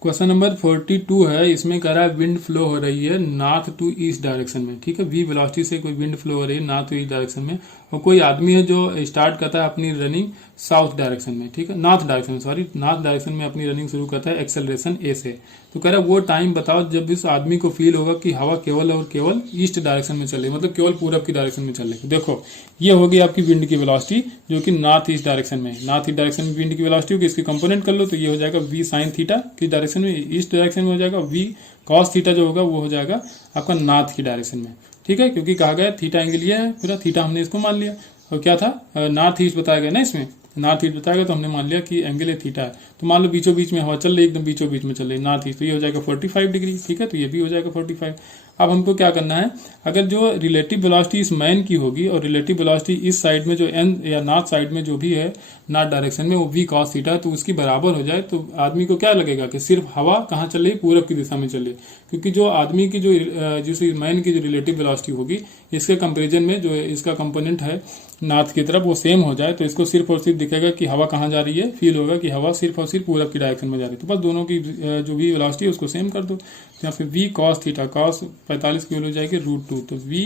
क्वेश्चन नंबर 42 है। इसमें कह रहा है विंड फ्लो हो रही है नॉर्थ टू ईस्ट डायरेक्शन में। ठीक है, वी वेलोसिटी से कोई विंड फ्लो हो रही है नॉर्थ टू ईस्ट डायरेक्शन में, और कोई आदमी है जो स्टार्ट करता है अपनी रनिंग साउथ डायरेक्शन में। ठीक है, नॉर्थ डायरेक्शन में, सॉरी नॉर्थ डायरेक्शन में अपनी रनिंग शुरू करता है एक्सेलरेशन ए से। तो कह रहा है वो टाइम बताओ जब इस आदमी को फील होगा कि हवा केवल और केवल ईस्ट डायरेक्शन में चले, मतलब केवल पूरब की डायरेक्शन में चले। देखो ये होगी आपकी विंड की वेलोसिटी जो कि नॉर्थ ईस्ट डायरेक्शन में, नॉर्थ ईस्ट डायरेक्शन में विंड की वेलोसिटी होगी। इसकी कंपोनेंट कर लो तो ये हो जाएगा वी साइन थीटा की डायरेक्शन में, ईस्ट डायरेक्शन में हो जाएगा, वी कॉस थीटा जो होगा वो हो जाएगा आपका नॉर्थ की डायरेक्शन में। ठीक है, क्योंकि कहा गया थीटा एंगल ये है, पूरा थीटा हमने इसको मान लिया, और क्या था नॉर्थ ईस्ट बताया गया ना, इसमें नॉर्थ ईस्ट बताया गया तो हमने मान लिया कि एंगल ये थीटा है। तो मान लो बीचों बीच में हवा चल रही है, एकदम बीचों बीच में चल रही है नॉर्थ ईस्ट, तो ये हो जाएगा 45 डिग्री। ठीक है, तो ये भी हो जाएगा 45। अब हमको क्या करना है, अगर जो रिलेटिव वेलोसिटी इस मैन की होगी और रिलेटिव वेलोसिटी इस साइड में जो एन या नॉर्थ साइड में जो भी है नॉर्थ डायरेक्शन में वो वी कॉस थीटा, तो उसकी बराबर हो जाए तो आदमी को क्या लगेगा कि सिर्फ हवा कहाँ चल रही है, पूरब की दिशा में चल रही है। क्योंकि जो आदमी की जो जिस मैन की जो रिलेटिव वेलोसिटी होगी इसके कंपेरिजन में जो इसका कंपोनेंट है नॉर्थ की तरफ वो सेम हो जाए, तो इसको सिर्फ और सिर्फ दिखेगा कि हवा कहाँ जा रही है, फील होगा कि हवा सिर्फ और सिर्फ पूरब की डायरेक्शन में जा रही है। तो बस दोनों की जो भी वेलोसिटी है उसको सेम कर दो। तो यहाँ पे वी कॉस थीटा, कॉस 45 की वैल्यू हो जाएगी √2, तो वी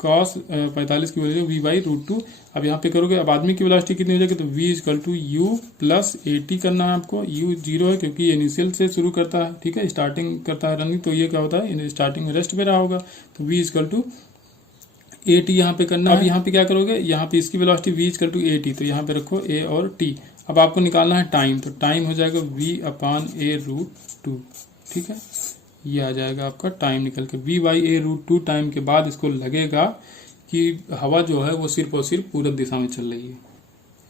कॉस 45 की वैल्यू वी बाई √2। अब यहाँ पे करोगे, अब आदमी की वेलोसिटी कितनी हो जाएगी, तो v equal to u plus AT करना है आपको। यू 0 है क्योंकि इनिशियल से शुरू करता है। ठीक है, स्टार्टिंग करता है रनिंग, तो ये क्या होता है स्टार्टिंग में रेस्ट पे रहा होगा, तो वी इक्वल टू AT यहाँ पे करना है। अब यहाँ पे क्या करोगे, यहाँ पे इसकी velocity v equal to AT, तो यहाँ पे रखो A और T। अब आपको निकालना है टाइम, तो टाइम हो जाएगा v/a√2। ठीक है, ये आ जाएगा आपका टाइम निकल के v/a√2। टाइम के बाद इसको लगेगा कि हवा जो है वो सिर्फ और सिर्फ पूरब दिशा में चल रही है।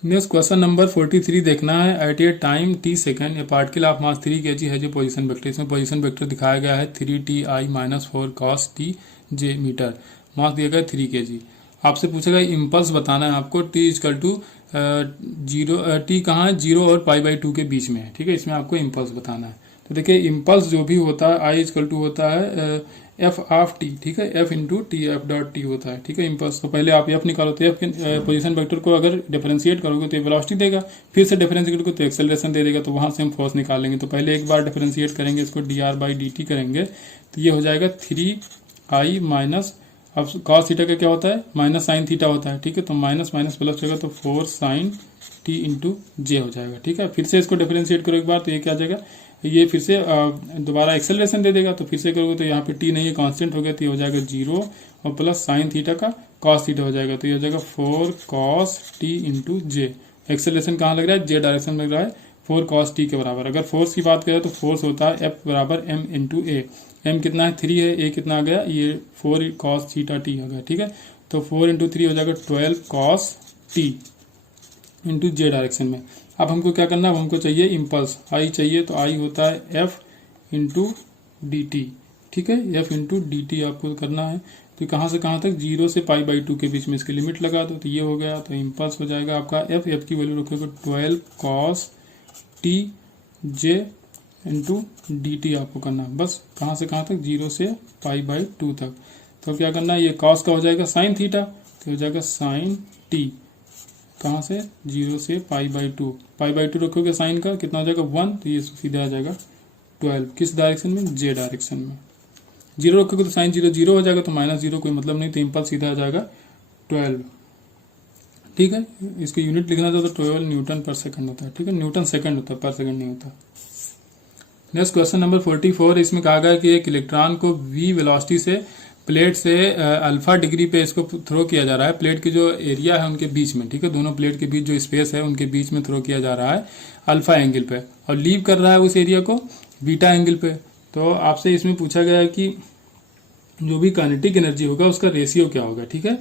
नेक्स्ट क्वेश्चन नंबर 43 देखना है। At a time t second a particle of mass 3 kg है जो पोजीशन वेक्टर, इसमें पोजीशन वेक्टर दिखाया गया है 3ti-4 cos t j metre, mass दिया गया 3 kg। आपसे पूछा गया इम्पल्स बताना है आपको, t इक्वल टू 0, t कहाँ है 0 और π/2 के बीच में है। ठीक है, इसमें आपको इम्पल्स बताना है। तो देखिए इम्पल्स जो भी होता है I इक्वल टू होता है f ऑफ t। ठीक है, f into T F dot T होता है। ठीक है, इम्पल्स तो पहले आप f निकालो, तो f के पोजीशन वेक्टर को अगर डिफरेंशिएट करोगे तो ये वेलोसिटी देगा, फिर से डिफरेंशिएट करोगे तो एक्सेलरेशन दे देगा, तो वहां से हम फोर्स निकालेंगे। तो पहले एक बार डिफरेंशिएट करेंगे इसको dr/dt करेंगे, तो ये हो जाएगा 3i माइनस, अब cos थीटा का क्या होता है माइनस साइन थीटा होता है। ठीक है, तो माइनस माइनस प्लस होगा तो 4 sin t इंटू जे हो जाएगा। ठीक है, फिर से इसको डिफरेंशिएट करो एक बार, तो ये क्या आ जाएगा, ये फिर से दोबारा एक्सेलरेशन दे देगा, तो फिर से करोगे तो यहाँ पे t नहीं है कांस्टेंट हो गया, तो ये हो जाएगा 0 और प्लस साइन थीटा का cos थीटा हो जाएगा, तो ये हो जाएगा 4 cos t इंटू जे। एक्सेलरेशन कहाँ लग रहा है, जे डायरेक्शन लग रहा है, 4 cos t के बराबर। अगर फोर्स की बात करें तो फोर्स होता है F बराबर m इंटू ए। m कितना है 3 है, a कितना आ गया, ये 4 cos थीटा t हो गया। ठीक है, तो 4 इंटू 3 हो जाएगा 12 cos t इंटू जे डायरेक्शन में। अब हमको क्या करना है, अब हमको चाहिए इम्पल्स I चाहिए, तो I होता है f इंटू डी टी। ठीक है, f इंटू डी टी आपको करना है। तो कहाँ से कहाँ तक, 0 से π/2 के बीच में इसकी लिमिट लगा दो, तो ये हो गया। तो इम्पल्स हो जाएगा आपका f की वैल्यू रखोगे 12 cos t j into D T आपको करना है। बस कहाँ से कहाँ तक, 0 से π/2 तक। तो क्या करना है, ये cos का हो जाएगा साइन थीटा, तो हो जाएगा साइन t, कहाँ से 0 से π/2, π/2 रखोगे साइन का कितना हो जाएगा 1, तो ये सीधा आ जाएगा 12, किस डायरेक्शन में, जे डायरेक्शन में। 0 रखोगे तो साइन 0 0 हो जाएगा, तो -0 कोई मतलब नहीं, तो इम्पल्स सीधा आ जाएगा 12। ठीक है, इसको यूनिट लिखना था तो 12 न्यूटन पर सेकंड होता है। ठीक है, न्यूटन सेकंड होता है, पर सेकंड नहीं होता। नेक्स्ट क्वेश्चन नंबर 44, इसमें कहा गया कि एक इलेक्ट्रॉन को v वेलोसिटी से प्लेट से अल्फा डिग्री पे इसको थ्रो किया जा रहा है, प्लेट की जो एरिया है उनके बीच में। ठीक है, दोनों प्लेट के बीच जो स्पेस है उनके बीच में थ्रो किया जा रहा है अल्फा एंगल पे, और लीव कर रहा है उस एरिया को बीटा एंगल पे। तो आपसे इसमें पूछा गया है कि जो भी काइनेटिक एनर्जी होगा उसका रेशियो क्या होगा। ठीक है,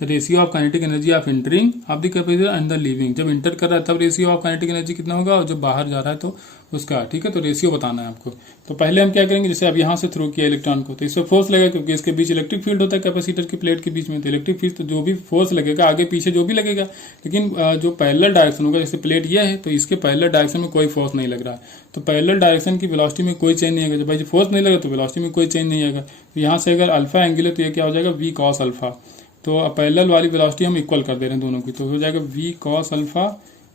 ratio of kinetic energy of entering of the capacitor and the leaving, जब इंटर कर रहा है तब रेशियो ऑफ काइनेटिक एनर्जी कितना होगा, और जब बाहर जा रहा है तो उसका। ठीक है, तो रेशियो बताना है आपको। तो पहले हम क्या करेंगे, जैसे अब यहाँ से थ्रो किया इलेक्ट्रॉन को, तो इस पर फोर्स लगेगा क्योंकि इसके बीच इलेक्ट्रिक फील्ड होता है कैपेसिटर की प्लेट के बीच में, तो इलेक्ट्रिक फील्ड तो जो भी फोर्स लगेगा आगे पीछे जो भी लगेगा, लेकिन जो पैरेलल डायरेक्शन होगा, जैसे प्लेट यह है तो इसके पैरेलल डायरेक्शन में कोई फोर्स नहीं लग रहा है, तो पैरेलल डायरेक्शन की वेलोसिटी में कोई चेंज नहीं आएगा। जब भाई फोर्स नहीं लगा तो वेलोसिटी में कोई चेंज नहीं आएगा। तो यहाँ से अगर अल्फा एंगल है तो ये क्या हो जाएगा, वी कॉस अल्फा। तो पैरेलल वाली वेलोसिटी हम इक्वल कर दे रहे हैं दोनों की, तो हो जाएगा v cos alpha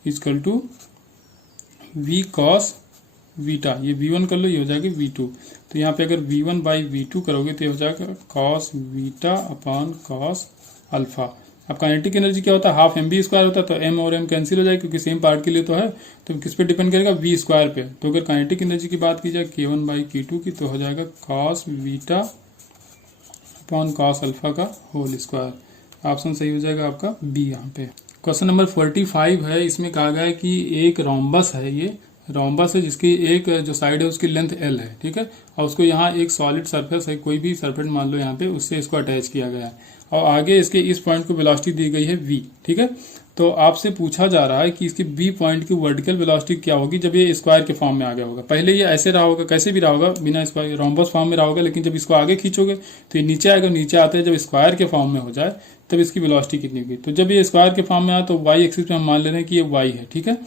equal to v cos beta, ये V1 कर लो, ये हो जाएगी V2। तो यहाँ पे अगर V1 बाई V2 करोगे तो ये हो जाएगा cos Vita upon cos alpha. अब काइनेटिक एनर्जी क्या होता है, हाफ एम बी स्क्वायर होता है, तो एम और एम कैंसिल हो जाएगा क्योंकि सेम पार्ट के लिए तो है, तो किस पे डिपेंड करेगा, वी स्क्वायर पे। तो अगर काइनेटिक एनर्जी की बात की जाए K1 बाई K2 की, तो हो जाएगा cos Vita upon cos alpha का होल स्क्वायर। ऑप्शन सही हो जाएगा आपका बी यहाँ पे। क्वेश्चन नंबर 45 है, इसमें कहा गया है कि एक रोम्बस है, ये रोम्बस है जिसकी एक जो साइड है उसकी लेंथ एल है, ठीक है, और उसको यहाँ एक सॉलिड सरफेस है, कोई भी सरफेस मान लो यहाँ पे, उससे इसको अटैच किया गया है, और आगे इसके इस पॉइंट को वेलोसिटी दी गई है v, ठीक है। तो आपसे पूछा जा रहा है कि इसकी b पॉइंट की वर्टिकल वेलोसिटी क्या होगी जब ये स्क्वायर के फॉर्म में आ गया होगा। पहले ये ऐसे रहा होगा, कैसे भी रहा होगा, बिना स्क्वायर रोम्बस फॉर्म में रहा होगा, लेकिन जब इसको आगे खींचोगे तो ये नीचे आएगा, नीचे आते हैं जब स्क्वायर के फॉर्म में हो जाए तब इसकी वेलोसिटी कितनी होगी। तो जब ये स्क्वायर के फॉर्म में आए तो वाई एक्सिस पे हम मान ले रहे हैं कि ये वाई है, ठीक है,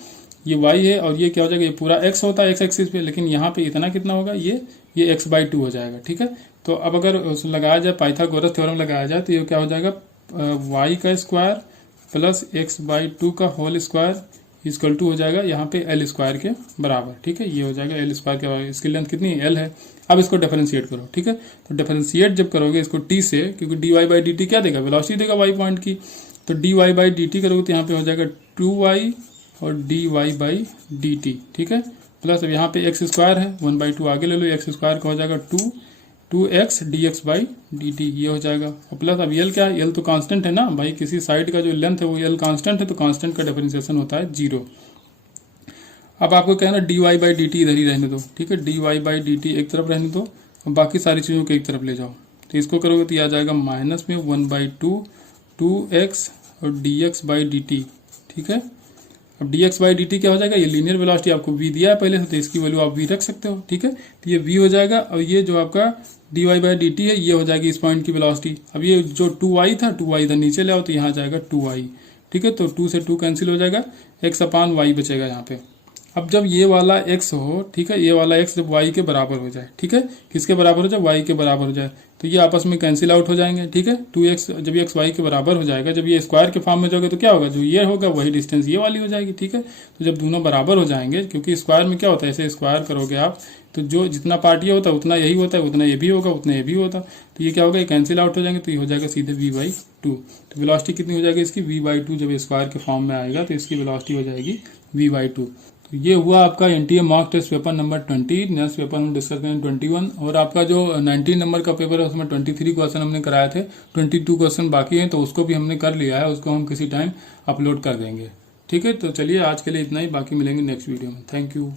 ये y है, और ये क्या हो जाएगा, ये पूरा x होता है एक्स एक्सिस पे, लेकिन यहाँ पे इतना कितना होगा, ये x/2 हो जाएगा, ठीक है। तो अब अगर लगाया जाए पाइथागोरस थ्योरम लगाया जाए तो ये क्या हो जाएगा, y का स्क्वायर प्लस x/2 का होल स्क्वायर इक्वल टू हो जाएगा यहाँ पे l स्क्वायर के बराबर, ठीक है, ये हो जाएगा l स्क्वायर के बराबर। इसकी लेंथ कितनी l है। अब इसको डिफरेंशिएट करो, ठीक है, तो डिफरेंशिएट जब करोगे इसको t से, क्योंकि dy/dt क्या देगा, वेलोसिटी देगा y पॉइंट की, तो dy/dt करोगे तो यहाँ पे हो जाएगा 2y और dy/dt, ठीक है, प्लस अब यहाँ पे x स्क्वायर है, 1/2 आगे ले लो, x स्क्वायर का हो जाएगा 2x dx/dt, ये हो जाएगा, और प्लस अब l क्या है, l तो कांस्टेंट है ना भाई, किसी साइड का जो लेंथ है वो l कांस्टेंट है, तो कांस्टेंट का डिफरेंशिएशन होता है 0। अब आपको क्या है ना, dy/dt इधर ही रहने दो, ठीक है, dy/dt एक तरफ रहने दो और बाकी सारी चीज़ों को एक तरफ ले जाओ, तो इसको करोगे तो ये आ जाएगा माइनस में 1/2 2x और dx/dt, ठीक है। अब dx/dt क्या हो जाएगा, ये लीनियर वेलोसिटी आपको v दिया है पहले से, तो इसकी वैल्यू आप v रख सकते हो, ठीक है, तो ये v हो जाएगा, और ये जो आपका dy/dt है ये हो जाएगी इस पॉइंट की वेलोसिटी। अब ये जो 2y था, 2y इधर नीचे ले आओ तो यहाँ आ जाएगा 2y, ठीक है, तो 2 से 2 कैंसिल हो जाएगा, x/y बचेगा यहाँ पे। अब जब ये वाला x हो, ठीक है, ये वाला x जब y के बराबर हो जाए, ठीक है, किसके बराबर हो जाए, y के बराबर हो जाए, तो ये आपस में कैंसिल आउट हो जाएंगे, ठीक है। 2x जब ये x y के बराबर हो जाएगा, जब ये स्क्वायर के फॉर्म में जाओगे तो क्या होगा, जो ये होगा वही डिस्टेंस ये वाली हो जाएगी, ठीक है। तो जब दोनों बराबर हो जाएंगे, क्योंकि स्क्वायर में क्या होता है, ऐसे स्क्वायर करोगे आप तो जो जितना पार्ट ये होता है उतना यही होता है, उतना ये भी होगा, उतना ये भी होता, तो ये क्या होगा, ये कैंसिल आउट हो जाएंगे, तो ये हो जाएगा सीधे v/2। तो वेलोसिटी कितनी हो जाएगी इसकी, v/2, जब स्क्वायर के फॉर्म में आएगा तो इसकी वेलोसिटी हो जाएगी v/2। तो ये हुआ आपका NTA mock test paper number 20। Next paper हम डिस्कस करेंगे 21, और आपका जो 19 नंबर का पेपर है उसमें 23 क्वेश्चन हमने कराए थे, 22 क्वेश्चन बाकी हैं, तो उसको भी हमने कर लिया है, उसको हम किसी टाइम अपलोड कर देंगे, ठीक है। तो चलिए आज के लिए इतना ही, बाकी मिलेंगे नेक्स्ट वीडियो में। Thank you.